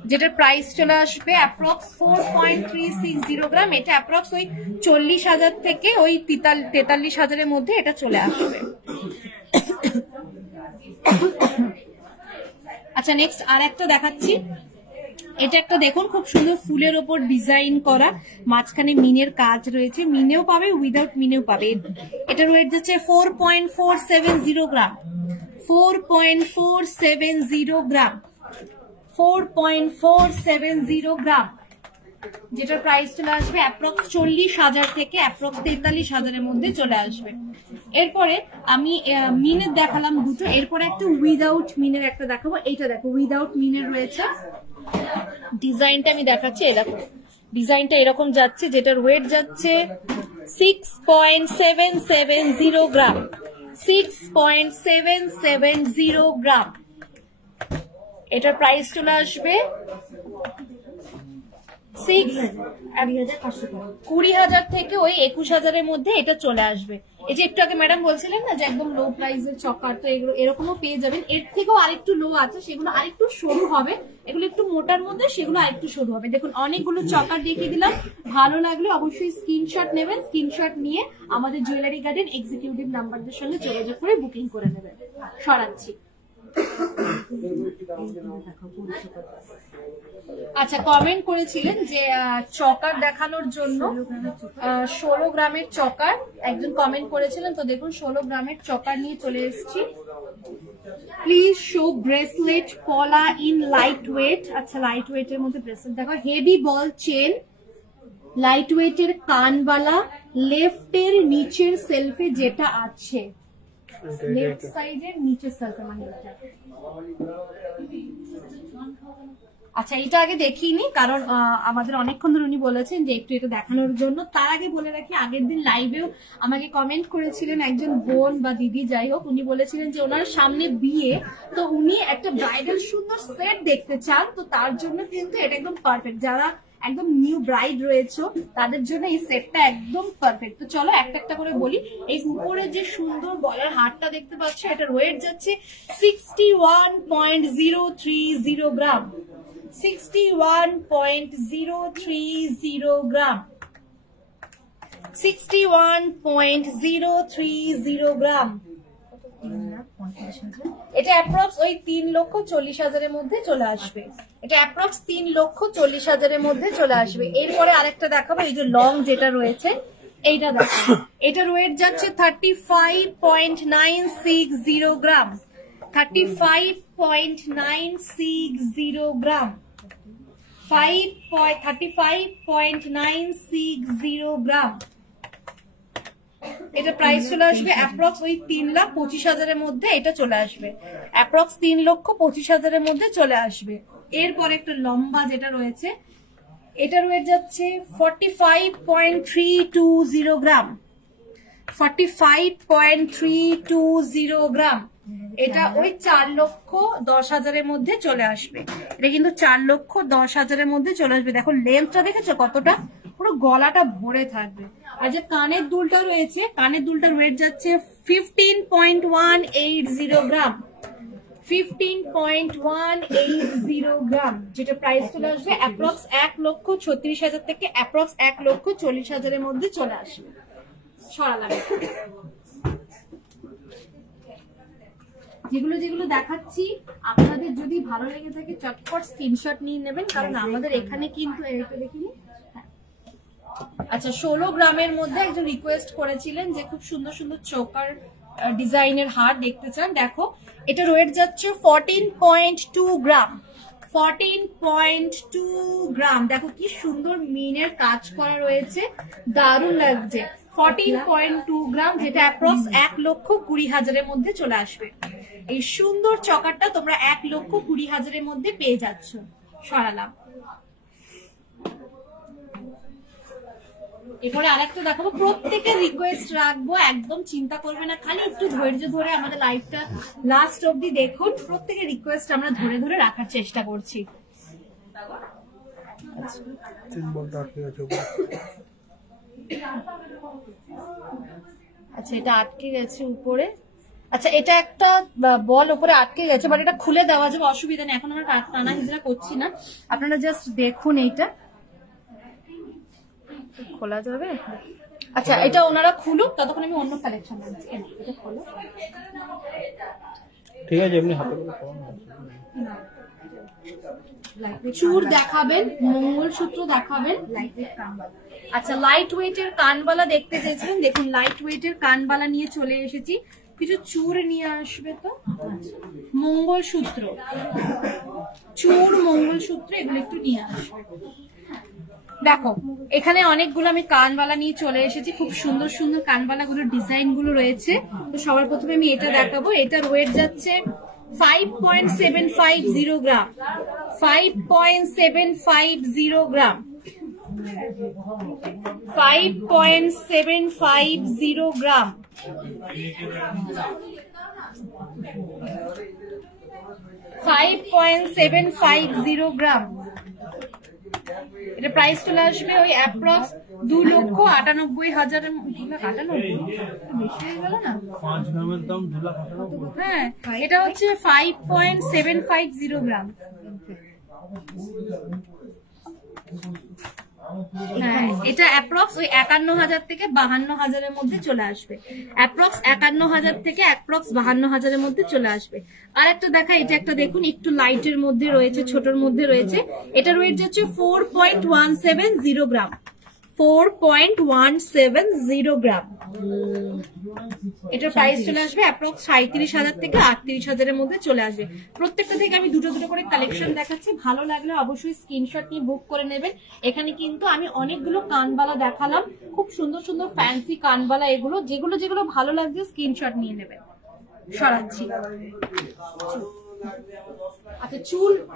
যেটার প্রাইস চলে আসবে অ্যাপ্রক্স 4.360 গ্রাম। এটা অ্যাপ্রক্স ওই 40,000 থেকে ওই 43,000 মধ্যে এটা চলে আসবে। আচ্ছা, নেক্সট আর একটা দেখাচ্ছি। এটা একটা দেখুন, খুব সুন্দর ফুলের ওপর ডিজাইন করা, মাঝখানে মিনের কাজ রয়েছে। মিনেও পাবে, উইদাউট মিনেও পাবে। এটার ওয়েট যাচ্ছে 4.470 গ্রাম, 4.470 গ্রাম, 4.470 গ্রাম, যেটার প্রাইস চলে আসবে অ্যাপ্রক্স 40,000 থেকে অ্যাপ্রক্স 43,000 এর মধ্যে চলে আসবে। এরপরে আমি মিনের দেখালাম দুটো, এরপরে একটা উইদাউট মিনের একটা দেখাবো। এইটা দেখো, উইদাউট মিনের রয়েছে। ডিজাইনটা আমি দেখাচ্ছি। এই দেখো, ডিজাইনটা এরকম যাচ্ছে, যেটার ওয়েট যাচ্ছে 6.770 গ্রাম, 6.770 গ্রাম। এটার প্রাইস চলে আসবে 20,000 থেকে ওই 21,000 এর মধ্যে এটা চলে আসবে। এই যে একটু আগে ম্যাডাম বলছিলেন না যে একদম লো প্রাইসের চকার, তো এগুলো এরকমও পেয়ে যাবেন। এর থেকেও আরেকটু লো আছে, সেগুলো আরেকটু সরু হবে। এগুলো একটু মোটার মধ্যে, সেগুলো আরেকটু সরু হবে। দেখুন, অনেকগুলো চকার দেখিয়ে দিলাম। ভালো লাগলে অবশ্যই স্ক্রিনশট নেবেন। স্ক্রিনশট নিয়ে আমাদের জুয়েলারি গার্ডেন এক্সিকিউটিভ নাম্বারদের সঙ্গে যোগাযোগ করে বুকিং করে নেবেন। সরাচ্ছি। আচ্ছা, কমেন্ট করেছিলেন যে চকার দেখানোর জন্য 16 গ্রামের চকার একজন কমেন্ট করেছিলেন। তো দেখুন, 16 গ্রামের চকার নিয়ে চলে এসেছি। Please show bracelet pola in light wait. আচ্ছা, লাইট ওয়েটের মধ্যে ব্রেসলেট দেখো, হেভি বল চেন, লাইট ওয়েটের কানবালা, লেফটের নিচের সেলফে যেটা আছে, লেফট সাইডের নিচের সেলফে, মানে আচ্ছা, এটা আগে দেখিনি, কারণ আমাদের অনেকক্ষণ ধরে উনি বলেছেন যে একটু এটা দেখানোর জন্য। তার আগে বলে রাখি, আগের দিন লাইভেও আমাকে কমেন্ট করেছিলেন একজন বোন বা দিদি, যাই হোক, উনি বলেছিলেন যে ওনার সামনে বিয়ে, তো উনি একটা ব্রাইডাল সুন্দর সেট দেখতে চান। তো তার জন্য কিন্তু এটা একদম পারফেক্ট। যারা একদম নিউ ব্রাইড রয়েছে তাদের জন্য এই সেটটা একদম পারফেক্ট। তো চলো একটা একটা করে বলি। এই উপরে যে সুন্দর গলার হারটা দেখতে পাচ্ছ, এটার ওয়েট যাচ্ছে 61.030 গ্রাম, 61.030 গ্রাম, 61.030 গ্রাম। এটা অ্যাপ্রক্স ওই 3,40,000-এর মধ্যে চলে আসবে। এটা অ্যাপ্রক্স 3,40,000-এর মধ্যে চলে আসবে। এরপরে আরেকটা দেখাবো, এই যে লং যেটা রয়েছে এইটা দেখো, এটার ওয়েট যাচ্ছে 35.960 গ্রাম, 35.960 গ্রাম, 35.960 গ্রাম। এটা প্রাইস চলে আসবে অ্যাপ্রক্স ওই 3,25,000-এর মধ্যে এটা চলে আসবে, অ্যাপ্রক্স 3,25,000-এর মধ্যে চলে আসবে। এরপরে একটা লম্বা যেটা রয়েছে এটার ওয়েট যাচ্ছে 45.320 গ্রাম, 45.320 গ্রাম। এটা ওই 4,10,000-এর মধ্যে চলে আসবে। এটা কিন্তু 4,10,000-এর মধ্যে চলে আসবে। দেখো লেন্থটা দেখেছো কতটা, পুরো গলাটা ভরে থাকবে। আর যে কানের দুলটা রয়েছে, কানের দুলটার ওয়েট যাচ্ছে 15.180 গ্রাম, 15.180 গ্রাম, যেটা প্রাইস চলে আসবে অ্যাপ্রক্স 1,36,000 থেকে অ্যাপ্রক্স 1,40,000-এর মধ্যে চলে আসবে। সরালাম যেগুলো যেগুলো দেখাচ্ছি, আপনাদের যদি ভালো লেগে থাকে চটপট স্ক্রিনশট নিয়ে নেবেন, কারণ আমাদের এখানে কিন্তু এটা দেখিনি। আচ্ছা 16 গ্রামের মধ্যে একজন রিকোয়েস্ট করেছিলেন যে খুব সুন্দর সুন্দর চোকার ডিজাইনের হার দেখতে চান। দেখো এটার ওয়েট যাচ্ছে 14.2 গ্রাম, 14.2 গ্রাম। দেখো কি সুন্দর মিনের কাজ করা রয়েছে, দারুণ লাগছে। 14.2 গ্রাম, যেটা অ্যাপ্রক্স 1,20,000-এর মধ্যে চলে আসবে। এই সুন্দর চকারটা তোমরা 1,20,000-এর মধ্যে পেয়ে যাচ্ছ। সরালাম। এরপরে আরেকটা দেখাবো, প্রত্যেকের রিকোয়েস্ট রাখবো, একদম চিন্তা করবে না, খালি একটু ধৈর্য ধরে আমাদের লাইভটা লাস্ট অবধি দেখুন। প্রত্যেকের রিকোয়েস্ট আমরা ধরে ধরে রাখার চেষ্টা করছি। আচ্ছা এটা আটকে গেছে উপরে। আচ্ছা এটা একটা বল উপরে আটকে গেছে, বাট এটা খুলে দেওয়া যাবে, অসুবিধা নেই। এখন আমরা টানা হিজড়া করছি না, আপনারা জাস্ট দেখুন এইটা খোলা যাবে। আচ্ছা এটা ওনারা খুলুক, ততক্ষণ আমি অন্য কালেকশন বলছি। এটা খোলো, ঠিক আছে। এমনি হাতে করে চুর দেখাবেন, মঙ্গলসূত্র দেখাবেন। আচ্ছা লাইট ওয়েটের কানবালা দেখতে চেয়েছিলেন, দেখুন লাইট ওয়েটের কানবালা নিয়ে চলে এসেছি। কিছু চুর নিয়ে আসবে তো, মঙ্গলসূত্র, চুর মঙ্গলসূত্র এগুলো একটু নিয়ে আসবে। দেখো এখানে অনেকগুলো আমি কানবালা নিয়ে চলে এসেছি, খুব সুন্দর সুন্দর কানবালা গুলোর ডিজাইন গুলো রয়েছে। তো সবার প্রথমে আমি এটা দেখাবো। এটার ওয়েট যাচ্ছে 5.750 গ্রাম, 5.750 গ্রাম, 5.750 গ্রাম, 5.750 গ্রাম। এটা প্রাইস চলে আসবে ওই অ্যাপ্রক্স 2,98,000। 2,98,000 বেশি হয়ে গেল না? 5 গ্রামের দাম 2,98,000। হ্যাঁ এটা হচ্ছে 5.750 গ্রাম। হ্যাঁ এটা অ্যাপ্রক্স ওই 51,000 থেকে 52,000-এর মধ্যে চলে আসবে, অ্যাপ্রক্স 51,000 থেকে অ্যাপ্রক্স 52,000-এর মধ্যে চলে আসবে। আর একটা দেখা, এটা একটা দেখুন একটু লাইটের মধ্যে রয়েছে, ছোটর মধ্যে রয়েছে। এটার ওয়েট যাচ্ছে 4.170 গ্রাম, 4.170 গ্রাম। এটার প্রাইস চলে আসবে অ্যাপ্রক্স 37,000 থেকে 38,000-এর মধ্যে চলে আসবে। প্রত্যেকটা থেকে আমি দুটো দুটো করে কালেকশন দেখাচ্ছি, ভালো লাগলে অবশ্যই স্ক্রিনশট নিয়ে বুক করে নেবেন। এখানে কিন্তু আমি অনেকগুলো কানবালা দেখালাম, খুব সুন্দর সুন্দর ফ্যান্সি কানবালা, এগুলো যেগুলো যেগুলো ভালো লাগছে স্ক্রিনশট নিয়ে নেবেন। সরাচ্ছি। আচ্ছা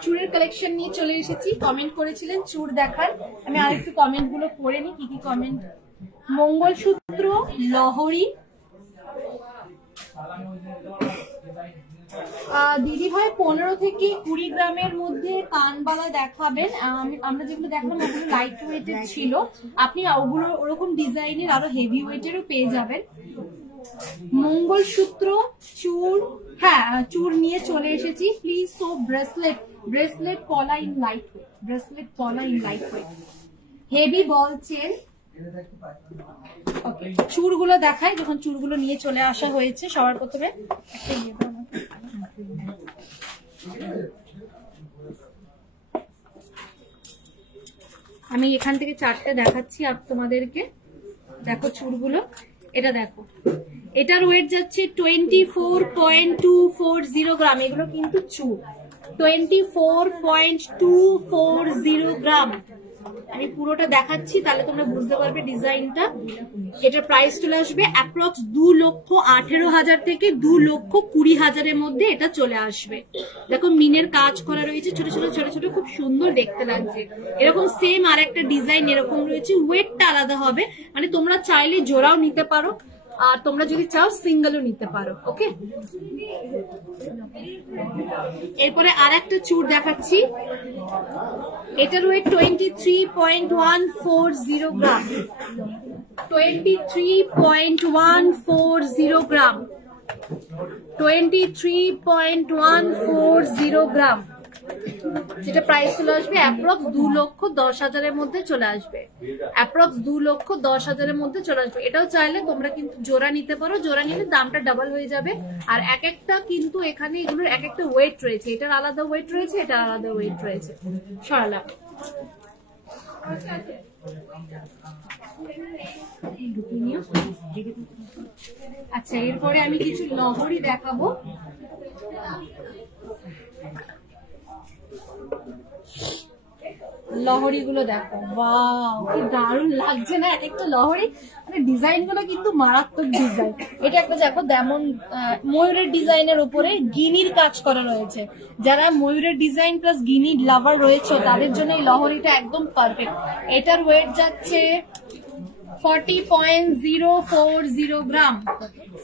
চুরের কালেকশন নিয়ে চলে এসেছি, কমেন্ট করেছিলেন চুর দেখার, আমি আরেকটু কমেন্ট গুলো পড়ে নি কি কি কমেন্ট। মঙ্গলসূত্র, লহরি, দিদি ভাই 15 থেকে 20 গ্রামের মধ্যে কানবালা দেখাবেন। আমরা যেগুলো দেখালাম ওগুলো লাইট ওয়েটের ছিল, আপনি ওগুলো ওরকম ডিজাইনের আরো হেভি ওয়েটেরও পেয়ে যাবেন। মঙ্গলসূত্র, চূড়, হ্যাঁ চূড় নিয়ে চলে এসেছি। Please show bracelet, bracelet pola in light weight, bracelet pola in light weight, heavy ball chain. Okay, চূড়গুলো দেখাই। যখন চূড়গুলো নিয়ে চলে আসা হয়েছে, সবার প্রথমে আমি এখান থেকে 4টে দেখাচ্ছি তোমাদেরকে। দেখো চূড়গুলো, এটা দেখো, এটার ওয়েট যাচ্ছে 24.240 গ্রাম। এগুলো কিন্তু চূড়, 24.240 গ্রাম। আমি পুরোটা দেখাচ্ছি, তাহলে তোমরা বুঝতে পারবে ডিজাইনটা। এটার প্রাইস চলে আসবে অ্যাপ্রক্স 2,18,000 থেকে 2,20,000 মধ্যে এটা চলে আসবে। দেখো মিনের কাজ করা রয়েছে, ছোট ছোট ছোট ছোট, খুব সুন্দর দেখতে লাগছে। এরকম সেম আর একটা ডিজাইন এরকম রয়েছে, ওয়েটটা আলাদা হবে। মানে তোমরা চাইলে জোড়াও নিতে পারো, আর তোমরা যদি চাও সিঙ্গেলও নিতে পারো। ওকে, এরপরে আর একটা চূড় দেখাচ্ছি। এটার ওয়েট 23.140 গ্রাম, 23.140 গ্রাম, 23.140 গ্রাম, যেটা প্রাইস চলে আসবে অ্যাপ্রক্স 2,10,000 মধ্যে চলে আসবে। অ্যাপ্রক্স 2,10,000 মধ্যে চলে আসবে। এটাও চাইলে তোমরা কিন্তু জোড়া নিতে পারো, জোড়া নিলে দামটা ডাবল হয়ে যাবে। আর এক একটা কিন্তু এখানে এগুলোর এক একটা ওয়েট রয়েছে, এটার আলাদা ওয়েট রয়েছে, এটার আলাদা ওয়েট রয়েছে। সরালাম। আচ্ছা, এরপরে আমি কিছু লহরি দেখাবো। লহরি গুলো দেখো, ওয়াও কি দারুণ লাগছে না এক একটা লহরি। মানে ডিজাইন গুলো কিন্তু মারাত্মক ডিজাইন। এটা একটা দেখো, যেমন ময়ূরের ডিজাইনের উপরে গিনির কাজ করা রয়েছে। যারা ময়ূরের ডিজাইন প্লাস গিনি লাভার রয়েছে, তাদের জন্য এই লহরিটা একদম পারফেক্ট। এটার ওয়েট যাচ্ছে 40.040 গ্রাম,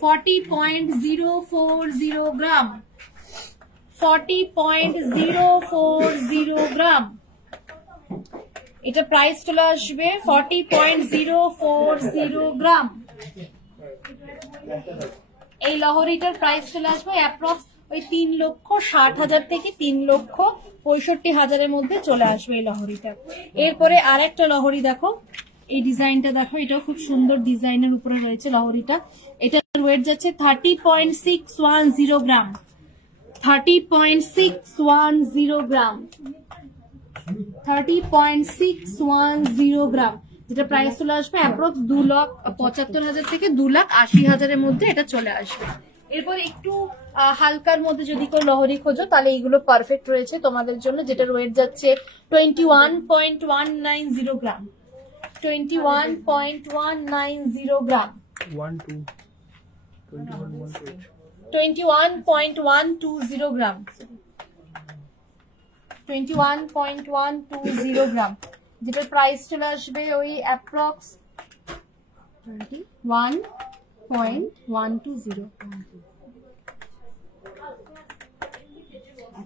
40.040 গ্রাম, 40.040 গ্রাম। এটা প্রাইস চলে আসবে 40.040 গ্রাম। এই লহরিটার প্রাইস চলে আসবে অ্যাপ্রক্স ওই 3,60,000 থেকে 3,65,000 মধ্যে চলে আসবে এই লহরিটা। এরপরে আর একটা লহরি দেখো, এই ডিজাইনটা দেখো, এটাও খুব সুন্দর ডিজাইনের উপরে রয়েছে লহরিটা। এটার ওয়েট যাচ্ছে 30.610 গ্রাম, 30.610 গ্রাম, 30.610 গ্রাম, যেটা প্রাইস চলে আসবে অ্যাপ্রক্স 2,75,000 থেকে 2,80,000 মধ্যে এটা চলে আসবে। এরপর একটু হালকার মধ্যে যদি কেউ লহরি খোঁজো, তাহলে এইগুলো পারফেক্ট রয়েছে তোমাদের জন্য, যেটার ওয়েট যাচ্ছে 21.190 গ্রাম, 21.190 গ্রাম, 21.120 গ্রাম, 21.120 গ্রাম, যেটার প্রাইস চলে আসবে ওই অ্যাপ্রক্স 21.120।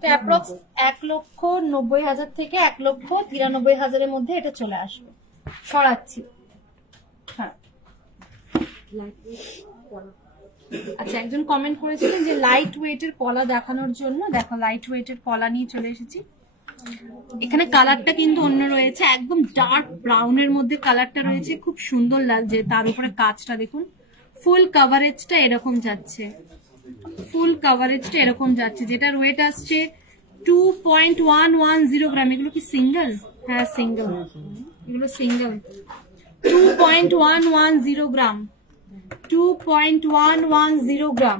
অ্যাপ্রক্স 1,90,000 থেকে 1,93,000 মধ্যে এটা চলে আসবে। সরাচ্ছি। হ্যাঁ, আচ্ছা, একজন কমেন্ট করেছিলেন যে লাইট ওয়েটের পলা দেখানোর জন্য। দেখো, লাইট ওয়েটের পলা নিয়ে চলে এসেছি। এখানে কালারটা কিন্তু অন্য রয়েছে, একদম ডার্ক ব্রাউনের মধ্যে কালারটা রয়েছে, খুব সুন্দর লাগছে। তার উপরে কাজটা দেখুন, ফুল কভারেজটা এরকম যাচ্ছে, ফুল কভারেজটা এরকম যাচ্ছে, যেটার ওয়েট আসছে 2.110 গ্রাম। এগুলো কি সিঙ্গেল? হ্যাঁ সিঙ্গেল, এগুলো সিঙ্গেল। 2.110 গ্রাম, 2.110 গ্রাম,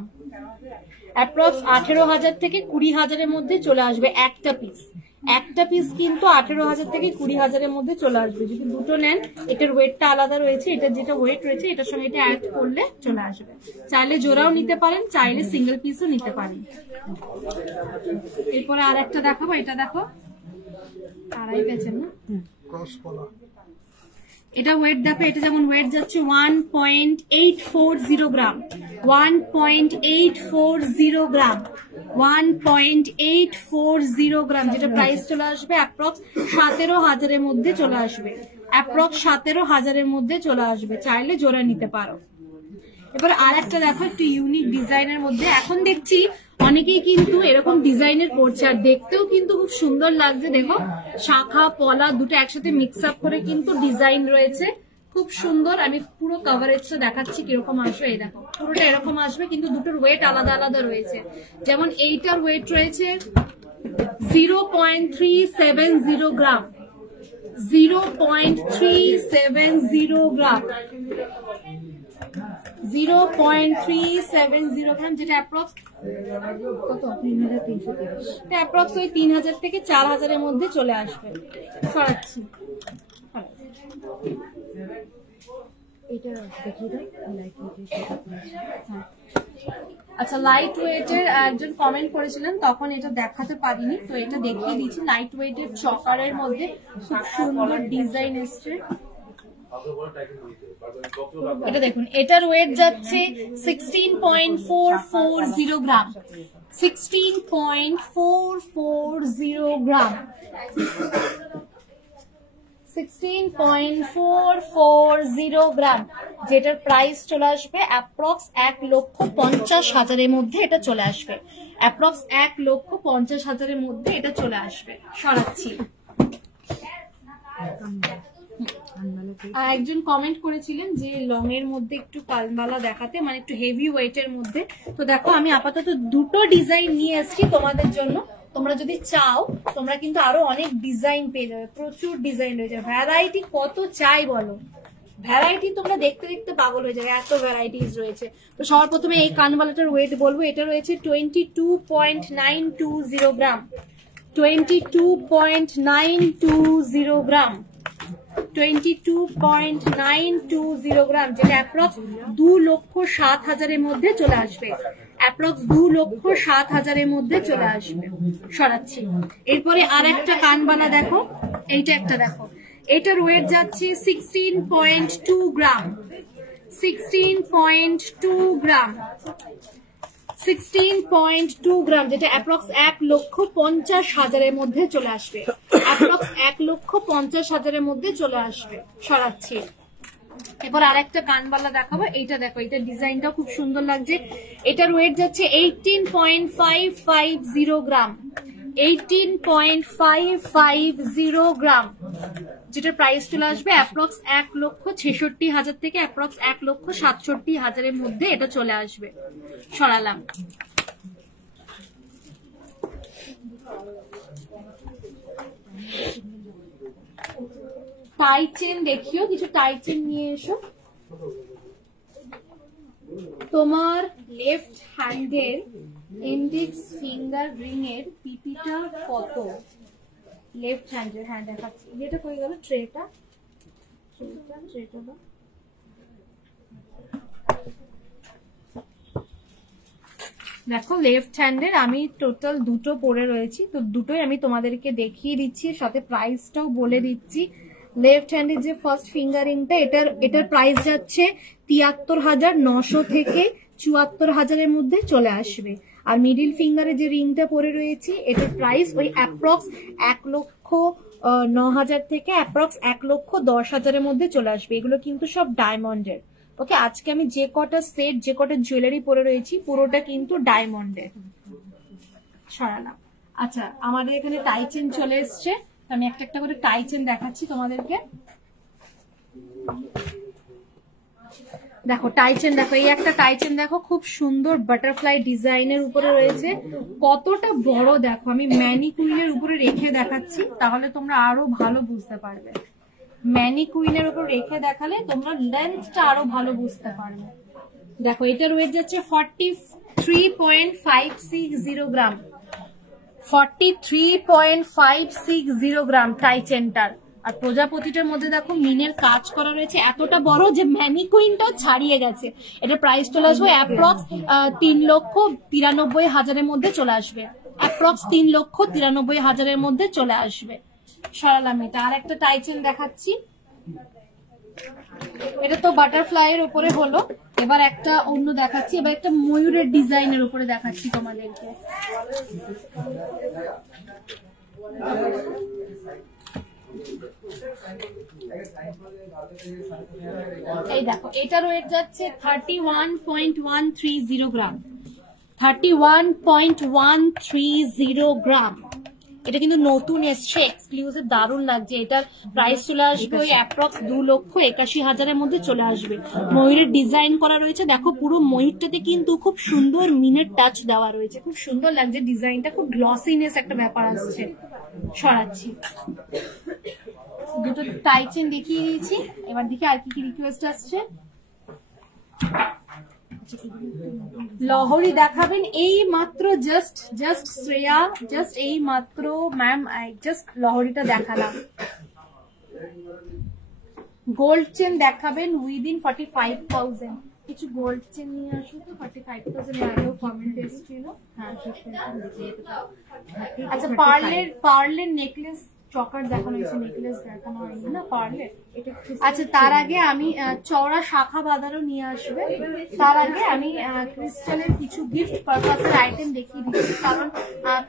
অ্যাপ্রক্স 18,000 থেকে 20,000 মধ্যে চলে আসবে একটা পিস। একটা পিস কিন্তু 18,000 থেকে 20,000 মধ্যে চলে আসবে। যদি দুটো নেন, এটার ওয়েটটা আলাদা রয়েছে, এটার যেটা ওয়েট রয়েছে এটার সঙ্গে এটা অ্যাড করলে চলে আসবে। চাইলে জোড়াও নিতে পারেন, চাইলে সিঙ্গেল পিসও নিতে পারেন। এরপরে আর একটা দেখাবো, এটা দেখো, আড়াই পেয়েছেন না, এটা ওয়েট দেখো, এটা যেমন ওয়েট যাচ্ছে 1.840 গ্রাম, 1.840 গ্রাম, 1.840 গ্রাম, যেটা প্রাইস চলে আসবে অ্যাপ্রক্স 17,000 মধ্যে চলে আসবে, অ্যাপ্রক্স 17,000 মধ্যে চলে আসবে। চাইলে জোড়া নিতে পারো। এবার আর একটা দেখো একটু ইউনিক ডিজাইনের মধ্যে, এখন দেখছি অনেকেই কিন্তু এরকম ডিজাইনের করছে আর দেখতেও কিন্তু খুব সুন্দর লাগছে। দেখো শাখা পলা দুটো একসাথে মিক্স আপ করে কিন্তু ডিজাইন রয়েছে, খুব সুন্দর। আমি পুরো কভারেজটা দেখাচ্ছি কিরকম আসবে। এই দেখো পুরোটা এরকম আসবে, কিন্তু দুটোর ওয়েট আলাদা আলাদা রয়েছে। যেমন এইটার ওয়েট রয়েছে 0.370 গ্রাম, 0.370 গ্রাম, 0.370 গ্রাম, যেটা অ্যাপ্রক্স কত 3330, এটা অ্যাপ্রক্স ওই 3000 থেকে 4000 এর মধ্যে চলে আসবে। সরাচ্ছি এটা দেখিয়ে দাও লাইট ওয়েটের। আচ্ছা লাইট ওয়েটের একজন কমেন্ট করেছিলেন, তখন এটা দেখাতে পারিনি, তো এটা দেখিয়ে দিচ্ছি। লাইট ওয়েটের চকারের মধ্যে খুব সুন্দর ডিজাইন এসছে। এটা দেখুন, এটার ওয়েট যাচ্ছে 16.440 গ্রাম, 16.440 গ্রাম, 16.440 গ্রাম, যেটার প্রাইস চলে আসবে অ্যাপ্রক্স 1,50,000 এর মধ্যে এটা চলে আসবে, অ্যাপ্রক্স 1,50,000 এর মধ্যে এটা চলে আসবে। সরাচ্ছি। একজন কমেন্ট করেছিলেন যে লং এর মধ্যে একটু কালবালা দেখাতে, মানে একটু হেভি ওয়েটের মধ্যে। তো দেখো আমি আপাতত দুটো ডিজাইন নিয়ে এসেছি তোমাদের জন্য। তোমরা যদি চাও তোমরা কিন্তু আরো অনেক ডিজাইন পেয়ে যাবে, প্রচুর ডিজাইন রয়েছে। ভ্যারাইটি কত চাই বলো, ভ্যারাইটি তোমরা দেখতে দেখতে পাগল হয়ে যাবে, এত ভ্যারাইটিস রয়েছে। তো সবার প্রথমে এই কানবালাটার ওয়েট বলবো, এটা রয়েছে 22.920 গ্রাম, 22.920 গ্রাম, 22.920 গ্রাম, যেটা অ্যাপ্রক্স 2,07,000 এর মধ্যে চলে আসবে, অ্যাপ্রক্স 2,07,000 এর মধ্যে চলে আসবে। সরাচ্ছি। এরপরে আর একটা কানবালা দেখো, এইটা একটা দেখো, এটার ওয়েট যাচ্ছে 16.2 গ্রাম, 16.2 গ্রাম, 16.2 গ্রাম, যেটা অ্যাপ্রক্স 1,50,000 এর মধ্যে চলে আসবে, অ্যাপ্রক্স 1,50,000 এর মধ্যে চলে আসবে। সরাচ্ছি। এবার আর একটা কানবালা দেখাবো, এইটা দেখো, এটা ডিজাইনটা খুব সুন্দর লাগছে। এটার ওয়েট যাচ্ছে 18.550 গ্রাম, 18.550 গ্রাম, যেটার প্রাইস চলে আসবে অ্যাপ্রক্স 1,66,000 থেকে অ্যাপ্রক্স 1,67,000 এর মধ্যে এটা চলে আসবে। সরালাম। টাই চেন দেখিও, কিছু টাই চেন নিয়ে এসো। তোমার লেফট হ্যান্ডের ইন্ডেক্স ফিঙ্গার রিং এর পিপিটা কত? লেফট হ্যান্ডের, হ্যাঁ দেখাচ্ছি। এটা কই গেল ট্রেটা, ট্রেটা না, দেখো লেফট হ্যান্ডের আমি টোটাল দুটো পরে রয়েছি, তো দুটোই আমি তোমাদেরকে দেখিয়ে দিচ্ছি, সাথে প্রাইসটাও বলে দিচ্ছি। লেফট হ্যান্ডের যে ফার্স্ট ফিঙ্গারিংটা, এটার প্রাইস যাচ্ছে 73,900 থেকে 74,000 এর মধ্যে চলে আসবে। আর মিডিল ফিঙ্গারে যে রিংটা পরে রয়েছি, এটার প্রাইস ওই অ্যাপ্রক্স 1,09,000 থেকে অ্যাপ্রক্স 1,10,000 এর মধ্যে চলে আসবে। এগুলো কিন্তু সব ডায়মন্ডের। ওকে, আজকে আমি যে কটা সেট, যে কটা জুয়েলারি পরে রয়েছি পুরোটা কিন্তু ডায়মন্ডের। সরালাম। আচ্ছা, আমাদের এখানে টাই চেন চলে এসছে, আমি একটা একটা করে টাই চেন দেখাচ্ছি তোমাদেরকে। দেখো টাই চেন, দেখো এই একটা টাই চেন দেখো, খুব সুন্দর বাটারফ্লাই ডিজাইনের উপরে রয়েছে, কতটা বড় দেখো। আমি ম্যানিকুইনের উপরে রেখে দেখাচ্ছি, তাহলে তোমরা আরো ভালো বুঝতে পারবে। ম্যানিকুইনের উপর রেখে দেখালে তোমরা লেন্থটা আরো ভালো বুঝতে পারবে। দেখো এটার ওয়েট যাচ্ছে 43.560 গ্রাম, 43.560 গ্রাম টাই চেনটার। আর প্রজাপতিটার মধ্যে দেখো মিনের কাজ করা রয়েছে, এতটা বড় যে ম্যানিকুইনটাও ছাড়িয়ে গেছে। এটা প্রাইস চলে আসবে অ্যাপ্রক্স 3,93,000 এর মধ্যে চলে আসবে, অ্যাপ্রক্স 3,93,000 এর মধ্যে চলে আসবে। সরালাম এটা। আর একটা টাই চেন দেখাচ্ছি, এটা তো বাটারফ্লাই এর উপরে হলো। এবার একটা অন্য দেখাচ্ছি, এবার একটা ময়ূরের ডিজাইনের উপরে দেখাচ্ছি তোমাদেরকে। এই দেখো এটার ওয়েট যাচ্ছে 31.130 গ্রাম, 31.130 গ্রাম। এটা কিন্তু নতুন এসছে, এক্সক্লুসিভ, দারুণ লাগছে। এটার প্রাইস চলে আসবে ওই অ্যাপ্রক্স 2,81,000-এর মধ্যে চলে আসবে। ময়ূরের ডিজাইন করা রয়েছে, দেখো পুরো ময়ূরটাতে কিন্তু খুব সুন্দর মিনের টাচ দেওয়া রয়েছে, খুব সুন্দর লাগছে ডিজাইনটা, খুব গ্লসিনেস একটা ব্যাপার আসছে। সরাচ্ছি, দুটো টাইচেন দেখিয়ে দিয়েছি, এবার দেখি আর কি কি রিকোয়েস্ট আসছে। লহরি দেখাবেন এই মাত্র, জাস্ট শ্রেয়া, জাস্ট এই মাত্র ম্যাম জাস্ট লহরিটা দেখালাম। গোল্ড চেন দেখাবেন উইদিন 45,000, কিছু গোল্ড চেন নিয়ে আসুন তো। 45,000 আগেও কমেন্ট এসেছিল। হ্যাঁ আচ্ছা, পার্লের নেকলেস চকার দেখানো হয়েছে, নেকলেস দেখানো হয়নি না পার্লের। আচ্ছা তার আগে আমি চওড়া শাখা বাঁধারও নিয়ে আসবে, তার আগে আমি ক্রিস্টালের কিছু গিফট পারপাসের আইটেম দেখিয়ে দিচ্ছি, কারণ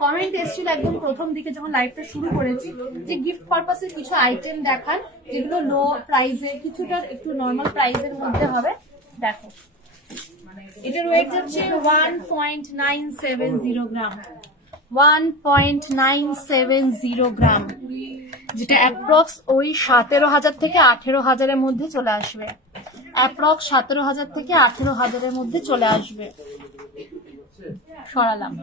কমেন্ট এসেছিল একদম প্রথম দিকে যখন লাইভটা শুরু করেছি যে গিফট পারপাসের কিছু আইটেম দেখান যেগুলো লো প্রাইসে, কিছুটা একটু নর্মাল প্রাইসের মধ্যে হবে। দেখো এটার ওয়েট যাচ্ছে 1.970 গ্রাম, 1.970 গ্রাম, যেটা অ্যাপ্রক্স ওই 17,000 থেকে 18,000-এর মধ্যে চলে আসবে। অ্যাপ্রক্স 17,000 থেকে 18,000-এর মধ্যে চলে আসবে। সরালাম।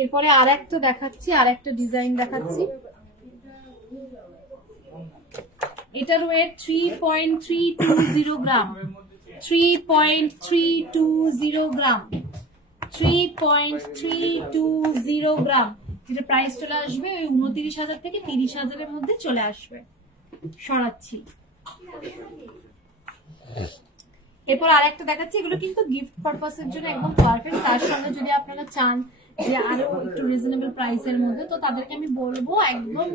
এরপরে আর একটা দেখাচ্ছি, আর একটা ডিজাইন দেখাচ্ছি। এটার ওয়েট 3.320 গ্রাম, 3.320 গ্রাম, 3.320 গ্রাম, যেটা প্রাইস চলে আসবে ওই 29,000 থেকে 30,000-এর মধ্যে চলে আসবে। সরাচ্ছি। এরপর আরেকটা দেখাচ্ছি, এগুলো কিন্তু গিফট পারপাসের জন্য একদম পারফেক্ট। তার সঙ্গে যদি আপনারা চান যে আরো একটু রিজনেবল প্রাইসের মধ্যে, তো তাদেরকে আমি বলবো একদম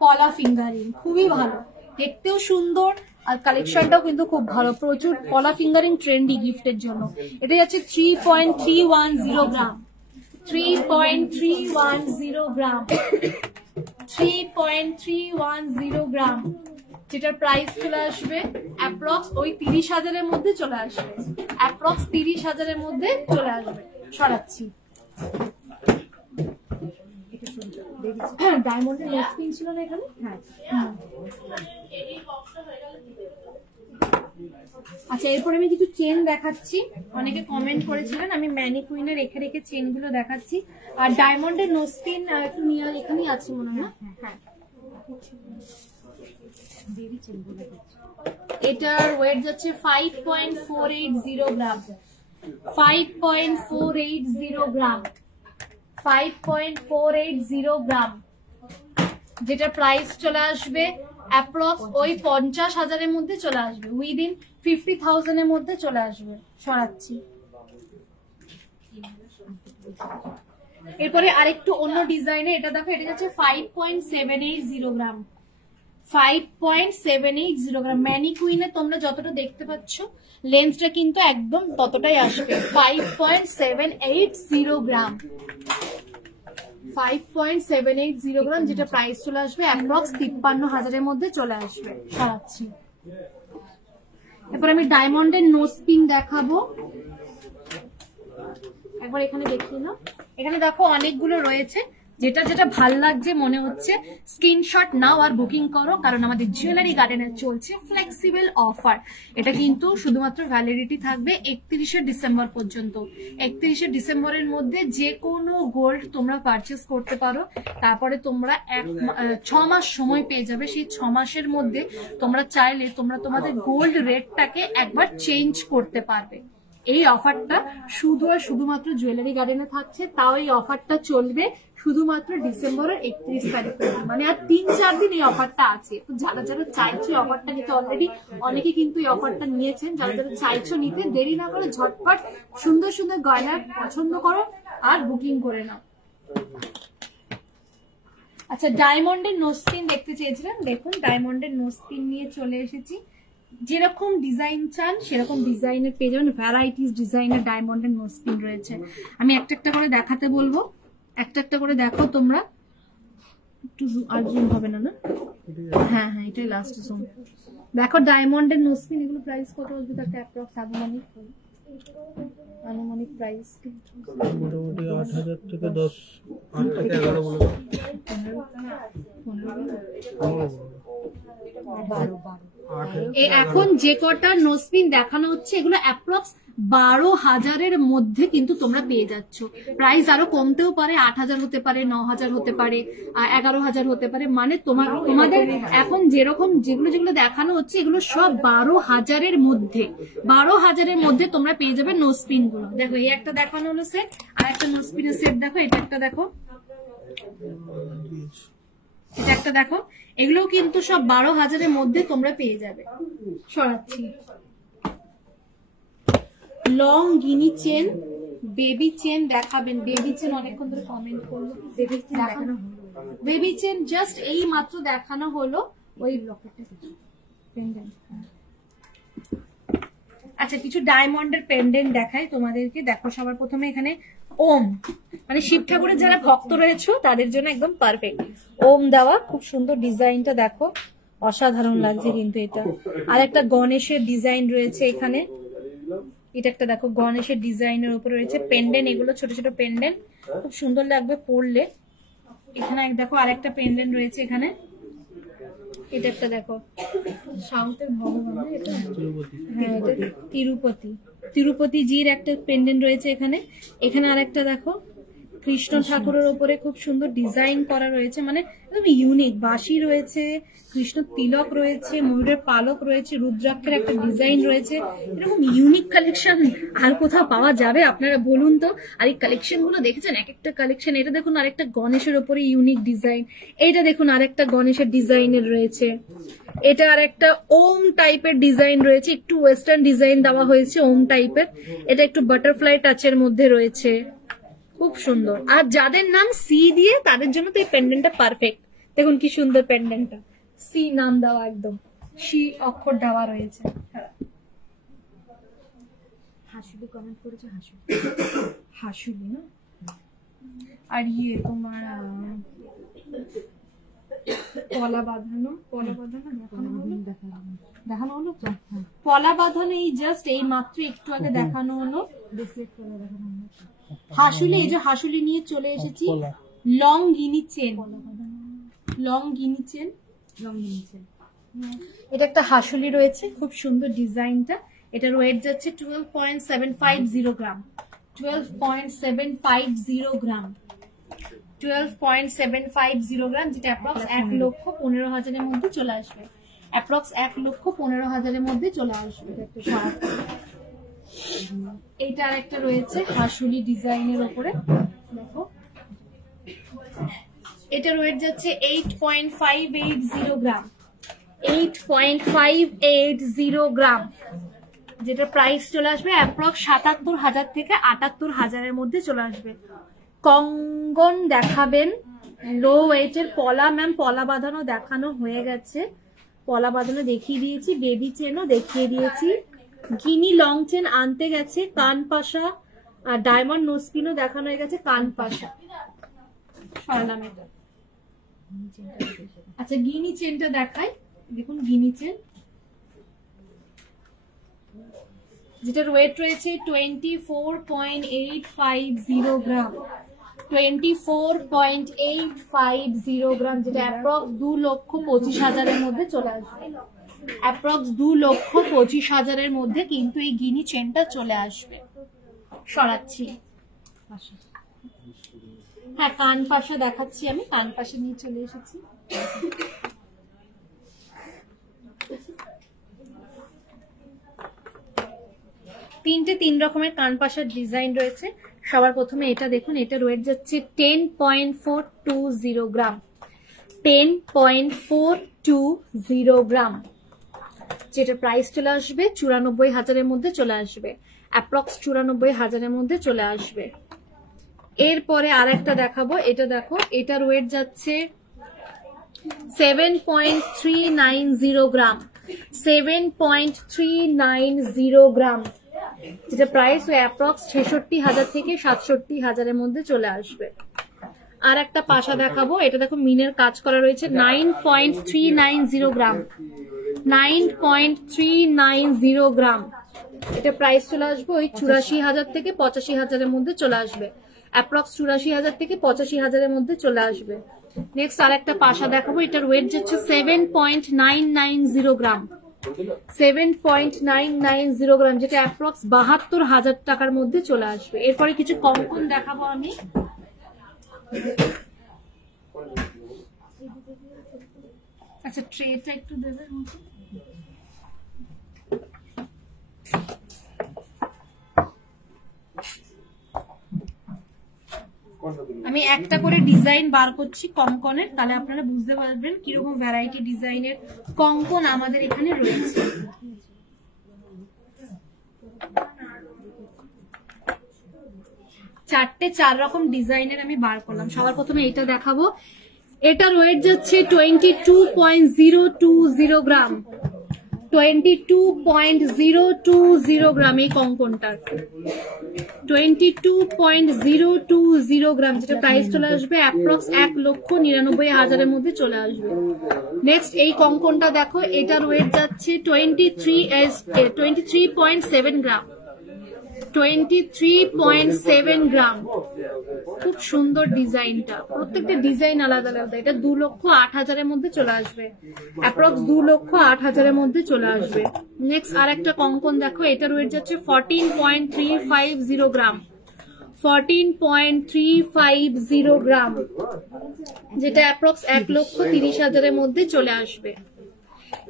পলা ফিঙ্গারিং, খুবই ভালো, দেখতেও সুন্দর আর কালেকশনটাও কিন্তু খুব ভালো। প্রচুর পলা ফিঙ্গারিং ট্রেন্ডি গিফটের জন্য। এটা যাচ্ছে 3.310 গ্রাম, 3.310 গ্রাম, 3.310 গ্রাম, যেটার প্রাইস চলে আসবে অ্যাপ্রক্স ওই 30,000-এর মধ্যে চলে আসবে, অ্যাপ্রক্স 30,000-এর মধ্যে চলে আসবে। সরাচ্ছি। ডায়মন্ডের নেসপিন ছিল না এখানে? হ্যাঁ। আচ্ছা এরপর আমি কিছু চেন দেখাচ্ছি, অনেকে কমেন্ট করেছিলেন, আমি ম্যানিকুইনে রেখে রেখে চেন গুলো দেখাচ্ছি। আর ডায়মন্ডের নোসপিন একটু নিয়ে এখানেই আছে মনে হয়। হ্যাঁ, এটার ওয়েট যাচ্ছে 5.480 গ্রাম, 5.480 গ্রাম, 5.480 গ্রাম, যেটা প্রাইস চলে আসবে অ্যাপ্রক্স ওই 50,000-এর মধ্যে চলে আসবে, উইদিন 50,000-এর মধ্যে চলে আসবে। সরাচ্ছি। এরপরে আরেকটু অন্য ডিজাইনে, এটা দেখো, এটা যাচ্ছে 5.780 গ্রাম, 5.780 গ্রাম। ম্যানিকুইনে তোমরা যতটা দেখতে পাচ্ছ লেন্সটা কিন্তু একদম ততটাই আসবে। 5.780 গ্রাম, 5.780 গ্রাম, যেটা প্রাইস চলে আসবে অ্যাপ্রক্স 53,000-এর মধ্যে চলে আসবে। সরাচ্ছি। এরপর আমি ডায়মন্ডের নোসপিন দেখাবো, একবার এখানে দেখিয়ে নাও। এখানে দেখো অনেকগুলো রয়েছে, যেটা যেটা ভাল লাগছে মনে হচ্ছে স্ক্রিনশট নাও আর বুকিং করো, কারণ আমাদের জুয়েলারি গার্ডেনে চলছে ফ্লেক্সিবল অফার। এটা কিন্তু শুধুমাত্র ভ্যালিডিটি থাকবে 31শে ডিসেম্বর পর্যন্ত। 31শে ডিসেম্বরের মধ্যে যে কোনো গোল্ড তোমরা পারচেস করতে পারো, তারপরে তোমরা 6 মাস সময় পেয়ে যাবে। সেই 6 মাসের মধ্যে তোমরা চাইলে তোমরা তোমাদের গোল্ড রেটটাকে একবার চেঞ্জ করতে পারবে। এই অফারটা শুধু আর শুধুমাত্র জুয়েলারি গার্ডেনে থাকছে, তাও এই অফারটা চলবে শুধুমাত্র ডিসেম্বরের 31 তারিখ, মানে আর 3-4 দিন এই অফারটা আছে। তো যারা যারা চাইছো অফারটা নিতে, অলরেডি অনেকে কিন্তু এই অফারটা নিয়েছেন, যারা যারা চাইছো নিতে, দেরি না করে ঝটপট সুন্দর সুন্দর গয়না পছন্দ করো আর বুকিং করে নাও। আচ্ছা ডায়মন্ডের নোসপিন দেখতে চেয়েছিলেন, দেখুন ডায়মন্ডের নোসপিন নিয়ে চলে এসেছি। যেরকম ডিজাইন চান সেরকম ডিজাইনের পেয়ে যাবেন, ভ্যারাইটিস ডিজাইনের ডায়মন্ডের নোসপিন রয়েছে। আমি একটা একটা করে দেখাতে বলবো, একটা একটা করে দেখো তোমরা। একটু আর জুম হবে না? না, হ্যাঁ হ্যাঁ, এটাই লাস্ট জুম। দেখো ডায়মন্ডের নোসপিন এগুলো প্রাইস কত আসবে তার অ্যাপ্রক্স আনুমানিক প্রাইস? মোটামুটি 8,000 থেকে 10, 8 থেকে 11 বলে। এখন যে কটা নোসপিন দেখানো হচ্ছে এগুলো অ্যাপ্রক্স 12,000-এর মধ্যে কিন্তু তোমরা পেয়ে যাচ্ছ। প্রাইস আরো কমতেও পারে, 8,000 হতে পারে, 9,000 হতে পারে, 11,000 হতে পারে। মানে তোমাদের এখন যেরকম যেগুলো দেখানো হচ্ছে এগুলো সব 12,000-এর মধ্যে, 12,000-এর মধ্যে তোমরা পেয়ে যাবে নোসপিন গুলো। দেখো এই একটা দেখানো হলো সেট, আর একটা নোসপিনের সেট দেখো, এটা একটা দেখো, এটা একটা দেখো। এগুলো কিন্তু সব 12,000-এর মধ্যে তোমরা পেয়ে যাবে। সরাচ্ছি। লং গিনি চেন, বেবি চেন দেখাবেন? বেবি চেন অনেকক্ষণ ধরে কমেন্ট করলো, বেবি চেন দেখানো হলো, বেবি চেন জাস্ট এই মাত্র দেখানো হলো। ওই লকেটটা পেন্ডেন্ট। আচ্ছা, কিছু ডায়মন্ডের পেন্ডেন্ট দেখাই তোমাদেরকে। দেখো সবার প্রথমে এখানে ওম, মানে শিব ঠাকুরের যারা ভক্ত রয়েছে তাদের জন্য একদম পারফেক্ট। ওম দেওয়া, খুব সুন্দর ডিজাইনটা দেখো, অসাধারণ লাগছে কিন্তু এটা। আর একটা গণেশের ডিজাইন রয়েছে এখানে, এটা একটা দেখো গণেশের ডিজাইনের উপরে রয়েছে পেন্ডেন্ট। এগুলো ছোট ছোট পেন্ডেন্ট, খুব সুন্দর লাগবে পরলে। এখানে দেখো আরেকটা পেন্ডেন্ট রয়েছে এখানে, এটা একটা দেখো সাউথের ভগবান, এটা হ্যাঁ এটা তিরুপতি জির একটা পেন্ডেন্ট রয়েছে এখানে। এখানে আরেকটা দেখো কৃষ্ণ ঠাকুরের উপরে খুব সুন্দর ডিজাইন করা রয়েছে, মানে একদম ইউনিক। বাঁশি রয়েছে, কৃষ্ণ তিলক রয়েছে, ময়ূরের পালক রয়েছে, রুদ্রাক্ষের একটা ডিজাইন রয়েছে। এরকম ইউনিক কালেকশন আর কোথাও পাওয়া যাবে আপনারা বলুন তো? আর এই কালেকশন গুলো দেখেছেন, এক একটা কালেকশন। এটা দেখুন আরেকটা গণেশের উপরে ইউনিক ডিজাইন, এইটা দেখুন আরেকটা গণেশের ডিজাইনের রয়েছে, এটা আর একটা ওম টাইপের ডিজাইন রয়েছে, একটু ওয়েস্টার্ন ডিজাইন দেওয়া হয়েছে ওম টাইপের। এটা একটু বাটারফ্লাই টাচের মধ্যে রয়েছে, খুব সুন্দর। আর যাদের নাম সি দিয়ে তাদের জন্য তো এই পেন্ডেন্টটা পারফেক্ট। দেখুন কি সুন্দর পেন্ডেন্টটা, সি নাম দেওয়া, একদম সি অক্ষর দেওয়া রয়েছে। হাসুলি কমেন্ট করেছে, হাসুলি না। আর ইয়ে তোমার পলা বাঁধানো দেখানো হলো তো? পলা বাঁধানো এই জাস্ট এই মাত্র একটু আগে দেখানো হলো। হাসুলি, এই যে হাসুলি নিয়ে চলে এসেছি। লং গিনি চেন, এটা একটা হাসুলি রয়েছে, খুব সুন্দর ডিজাইনটা। এটার ওয়েট যাচ্ছে 12.750 গ্রাম, 12.750 গ্রাম, 12.750 গ্রাম, যেটা অ্যাপ্রক্স 1,15,000-এর মধ্যে চলে আসবে। অ্যাপ্রক্স 1,15,000-এর মধ্যে চলে আসবে। এইটা আর একটা রয়েছে হাসুলি ডিজাইনের উপরে, দেখো এটার ওয়েট যাচ্ছে 8.580 গ্রাম, 8.580 গ্রাম, যেটা প্রাইস চলে আসবে অ্যাপ্রক্স 77,000 থেকে 78,000-এর মধ্যে চলে আসবে। কঙ্গন দেখাবেন লো ওয়েটের। পলা ম্যাম পলা বাঁধানো দেখানো হয়ে গেছে, পলা বাঁধানো দেখিয়ে দিয়েছি, বেবি চেনও দেখিয়ে দিয়েছি, গিনি লং চেন আনতে গেছে, কান পাশা আর ডায়মন্ড নোসপিনও দেখানো হয়ে গেছে, কান পাশা সরালাম এটা। আচ্ছা গিনি চেনটা দেখাই, দেখুন গিনি চেন, যেটার ওয়েট রয়েছে 24.850 গ্রাম, 24.850 গ্রাম, যেটা অ্যাপ্রক্স 2,25,000-এর মধ্যে চলে আসবে। অ্যাপ্রক্স 2,25,000-এর মধ্যে কিন্তু এই গিনি চেনটা চলে আসবে। সরাচ্ছি, হ্যাঁ কান পাশা দেখাচ্ছি আমি, কান পাশা নিয়ে চলে এসেছি। তিন রকমের কান পাশার ডিজাইন রয়েছে। সবার প্রথমে এটা দেখুন, এটার ওয়েট যাচ্ছে 10.420 গ্রাম, 10.420 গ্রাম, যেটা প্রাইস চলে আসবে 94,000-এর মধ্যে চলে আসবে। অ্যাপ্রক্স 94,000-এর মধ্যে চলে আসবে। এরপরে আর একটা দেখাবো, এটা দেখো, এটার ওয়েট যাচ্ছে 7.390 গ্রাম, 7.390 গ্রাম, যেটা প্রাইস অ্যাপ্রক্স 66,000 থেকে 67,000-এর মধ্যে চলে আসবে। আর একটা পাশা দেখাবো, এটা দেখো মিনের কাজ করা রয়েছে, 9.390 গ্রাম, 9.390 গ্রাম। এটা প্রাইস চলে আসবে ওই 84,000 থেকে 85,000-এর মধ্যে চলে আসবে, অ্যাপ্রক্স 84,000 থেকে 85,000-এর মধ্যে চলে আসবে। নেক্সট আর একটা পাশা দেখাবো, এটার ওয়েট যাচ্ছে 7.990 গ্রাম, 7.990 গ্রাম, যেটা অ্যাপ্রক্স 72,000 টাকার মধ্যে চলে আসবে। এরপরে কিছু কঙ্কন দেখাবো আমি। আচ্ছা ট্রেটা একটু দেবে। আমি একটা করে ডিজাইন বার করছি কঙ্কনের, তাহলে আপনারা বুঝতে পারবেন কিরকম ভ্যারাইটি ডিজাইনের কঙ্কন আমাদের এখানে রয়েছে। চারটে 4 রকম ডিজাইনের আমি বার করলাম। সবার প্রথমে এটা দেখাবো, এটার ওয়েট যাচ্ছে 22.020 গ্রাম, 22.020 গ্রাম এই কঙ্কনটার, 22.020 গ্রাম, যেটা প্রাইস চলে আসবে অ্যাপ্রক্স 1,99,000-এর মধ্যে চলে আসবে। নেক্সট এই কঙ্কনটা দেখো, এটার ওয়েট যাচ্ছে 23.7 গ্রাম, 23.7 গ্রাম। খুব সুন্দর ডিজাইনটা, প্রত্যেকটা ডিজাইন আলাদা আলাদা। এটা 2,08,000-এর মধ্যে চলে আসবে, অ্যাপ্রক্স 2,08,000-এর মধ্যে চলে আসবে। নেক্সট আর একটা কঙ্কন দেখো, এটার ওয়েট যাচ্ছে 14.350 গ্রাম, 14.350 গ্রাম, যেটা অ্যাপ্রক্স 1,30,000-এর মধ্যে চলে আসবে।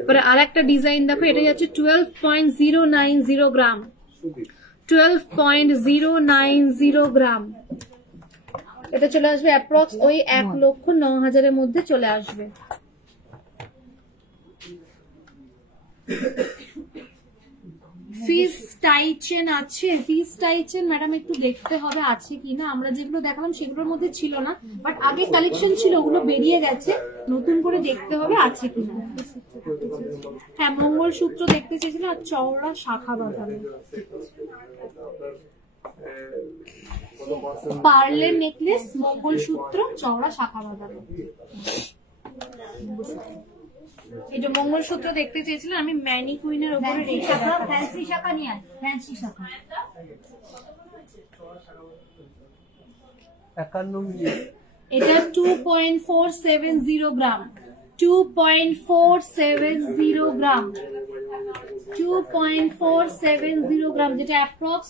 এবারে আর একটা ডিজাইন দেখো, এটা যাচ্ছে 12.090 গ্রাম, 12.090 গ্রাম, এটা চলে আসবে অ্যাপ্রক্স ওই 1,09,000-এর মধ্যে চলে আসবে। ফিস টাইচেন আছে, ফিস টাইচেন ম্যাডাম একটু দেখতে হবে আছে কিনা, আমরা যেগুলো দেখালাম সেগুলোর মধ্যে ছিল না, বাট আগে কালেকশন ছিল, ওগুলো বেরিয়ে গেছে, নতুন করে দেখতে হবে আছে কিনা। হ্যাঁ মঙ্গলসূত্র দেখতে চেয়েছিল, আর চওড়া শাখা বাঁধানো পার্লের নেকলেস, মঙ্গলসূত্র, চওড়া শাখা বাঁধানো। এই যে মঙ্গলসূত্র দেখতে চেয়েছিলেন, আমি ম্যানিকুইনের উপরে রেখে ফ্যান্সি শাখা নিয়ে ফ্যান্সি শাখা। এটা 2.470 গ্রাম, 2.470 গ্রাম, 2.470 গ্রাম, যেটা অ্যাপ্রক্স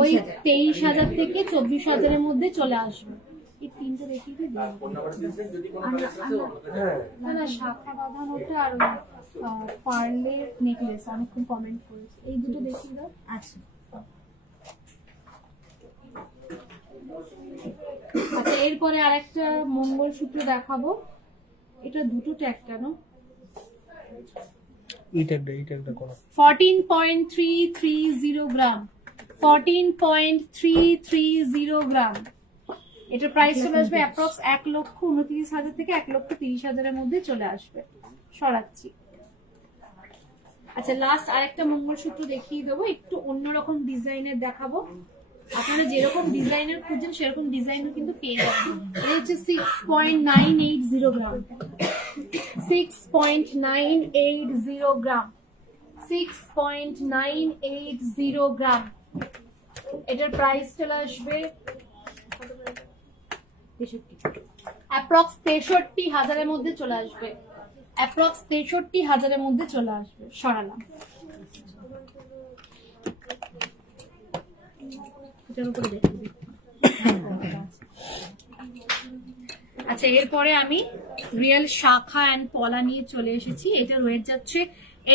ওই 23,000 থেকে 24,000-এর মধ্যে চলে আসবে। এই তিনটা দেখিয়ে দিই, না শাখা বাঁধানোটা আর পার্লের নেকলেস অনেকক্ষণ কমেন্ট করেছে, এই দুটো দেখিয়ে দাও। আচ্ছা আচ্ছা এরপরে আরেকটা মঙ্গলসূত্র দেখাবো, এটা দুটো ট্যাগ কেন, 14.330 গ্রাম, 14.330 গ্রাম, এটার প্রাইস চলে আসবে অ্যাপ্রক্স 1,29,000 থেকে 1,30,000-এর মধ্যে চলে আসবে। সরাচ্ছি। আচ্ছা লাস্ট আরেকটা মঙ্গলসূত্র দেখিয়ে দেবো, একটু অন্যরকম ডিজাইনের দেখাবো, আপনারা যেরকম ডিজাইনের খুঁজছেন সেরকম ডিজাইনও কিন্তু পেয়ে যাবেন। এটা হচ্ছে 6.980 গ্রাম, 6.980 গ্রাম, 6.980 গ্রাম, এটার প্রাইস চলে আসবে অ্যাপ্রক্স 63,000-এর মধ্যে চলে আসবে, অ্যাপ্রক্স 63,000-এর মধ্যে চলে আসবে। সরালাম। আচ্ছা এরপরে আমি রিয়েল শাখা এন্ড পলা নিয়ে চলে এসেছি, এটার ওয়েট যাচ্ছে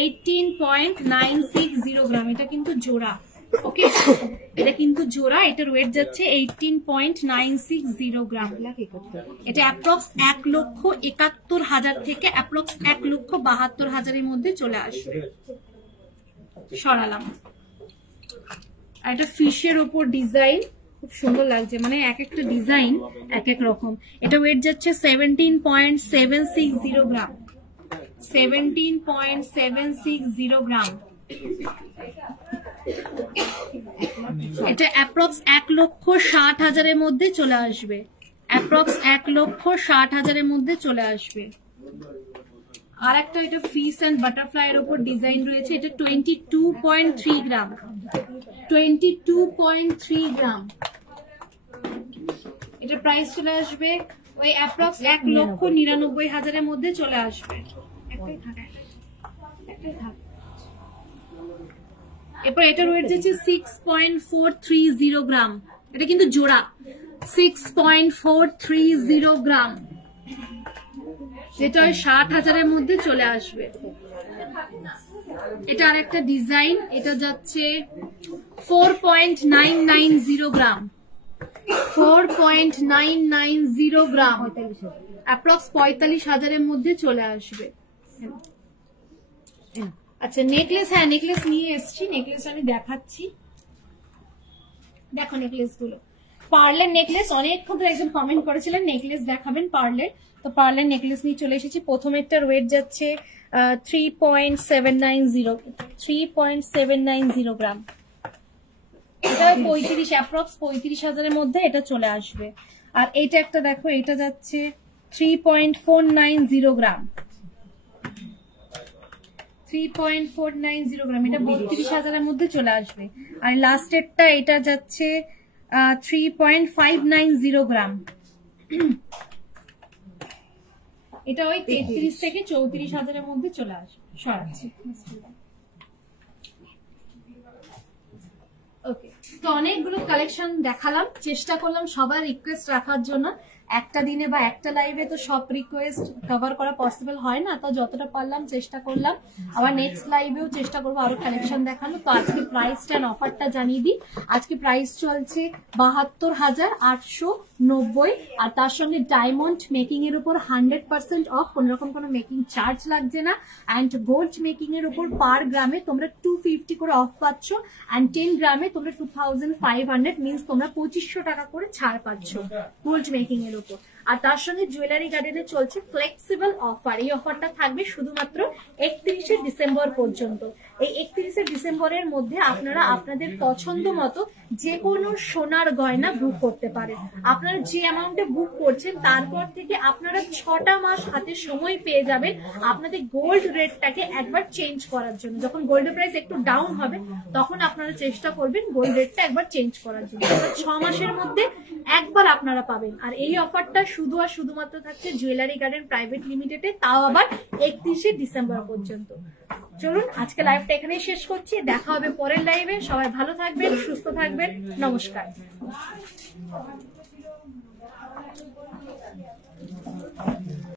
18.960 গ্রাম, এটা কিন্তু জোড়া, ওকে এটা কিন্তু জোড়া, এটার ওয়েট যাচ্ছে 18.960 গ্রাম, এটা অ্যাপ্রক্স 1,71,000 থেকে অ্যাপ্রক্স 1,72,000-এর মধ্যে চলে আসবে। সরালাম। আর এটা ফিশের ওপর ডিজাইন, খুব সুন্দর লাগছে, মানে এক একটা ডিজাইন এক এক রকম। এটা ওয়েট যাচ্ছে 17.760 গ্রাম, 17.760 গ্রাম, এটা অ্যাপ্রক্স 1,60,000-এর মধ্যে চলে আসবে, অ্যাপ্রক্স 1,60,000-এর মধ্যে চলে আসবে। আর একটা এটা ফিস এন্ড বাটারফ্লাই এর উপর ডিজাইন রয়েছে, এটা 22.3 গ্রাম, 22.3 গ্রাম। এটা প্রাইস চলে আসবে ওই অ্যাপ্রক্স 1,99,000-এর মধ্যে চলে আসবে। এরপর এটার ওয়েট যাচ্ছে 6.430 গ্রাম, এটা কিন্তু জোড়া, 6.430 গ্রাম, যেটা ওই 60,000-এর মধ্যে চলে আসবে। এটা আর একটা ডিজাইন, এটা যাচ্ছে 4.990 গ্রাম, 4.990 গ্রাম, অ্যাপ্রক্স 45,000-এর মধ্যে চলে আসবে। আচ্ছা নেকলেস, হ্যাঁ নেকলেস নিয়ে এসছি, নেকলেস আমি দেখাচ্ছি। দেখো নেকলেস গুলো, পার্লের নেকলেস, অনেকক্ষণ ধরে একজন কমেন্ট করেছিলেন নেকলেস দেখাবেন পার্লের, তো পার্লের নেকলেস নিয়ে চলে এসেছি। প্রথমেরটার ওয়েট যাচ্ছে 3.790 গ্রাম, এটা 35, অ্যাপ্রক্স 35,000-এর মধ্যে এটা চলে আসবে। আর এইটা একটা দেখো, এটা যাচ্ছে 3.490 গ্রাম, 3.490 গ্রাম, এটা 32,000-এর মধ্যে চলে আসবে। আর লাস্টেরটা এটা যাচ্ছে 3.590 গ্রাম, এটা ওই 33 থেকে 34,000-এর মধ্যে চলে আসবে। সরাচ্ছি। ওকে, তো অনেকগুলো কালেকশন দেখালাম, চেষ্টা করলাম সবার রিকোয়েস্ট রাখার জন্য। একটা দিনে বা একটা লাইভে তো সব রিকোয়েস্ট কভার করা পসিবল হয় না, তো যতটা পারলাম চেষ্টা করলাম। আবার নেক্সট লাইভেও চেষ্টা করবো আরো কালেকশন দেখানো। তো আজকে প্রাইসটা এন্ড অফারটা জানিয়ে দিই। আজকে প্রাইস চলছে 72,890, আর তার সঙ্গে ডায়মন্ড মেকিং এর উপর 100% অফ, কোন রকম কোনো মেকিং চার্জ লাগছে না। অ্যান্ড গোল্ড মেকিং এর উপর পার গ্রামে তোমরা 250 করে অফ পাচ্ছ, অ্যান্ড 10 গ্রামে তোমরা 2500, মিনস তোমরা 2500 টাকা করে ছাড় পাচ্ছ গোল্ড মেকিং এর উপর। আর তার সঙ্গে জুয়েলারি গার্ডেনে চলছে ফ্লেক্সিবল অফার, এই অফারটা থাকবে শুধুমাত্র 31শে ডিসেম্বর পর্যন্ত। এই 31শে ডিসেম্বরের মধ্যে আপনারা আপনাদের পছন্দ মতো যে কোনো সোনার গয়না বুক করতে পারেন। আপনারা যে অ্যামাউন্টে বুক করছেন তারপর থেকে আপনারা 6টা মাস হাতে সময় পেয়ে যাবেন আপনাদের গোল্ড রেটটাকে একবার চেঞ্জ করার জন্য। যখন গোল্ডের প্রাইস একটু ডাউন হবে তখন আপনারা চেষ্টা করবেন গোল্ড রেটটা একবার চেঞ্জ করার জন্য। 6 মাসের মধ্যে একবার আপনারা পাবেন। আর এই অফারটা শুধু আর শুধুমাত্র থাকছে জুয়েলারি গার্ডেন প্রাইভেট লিমিটেডে, তাও আবার 31শে ডিসেম্বর পর্যন্ত। চলুন আজকে লাইভটা এখানেই শেষ করছি, দেখা হবে পরের লাইভে। সবাই ভালো থাকবেন, সুস্থ থাকবেন, নমস্কার।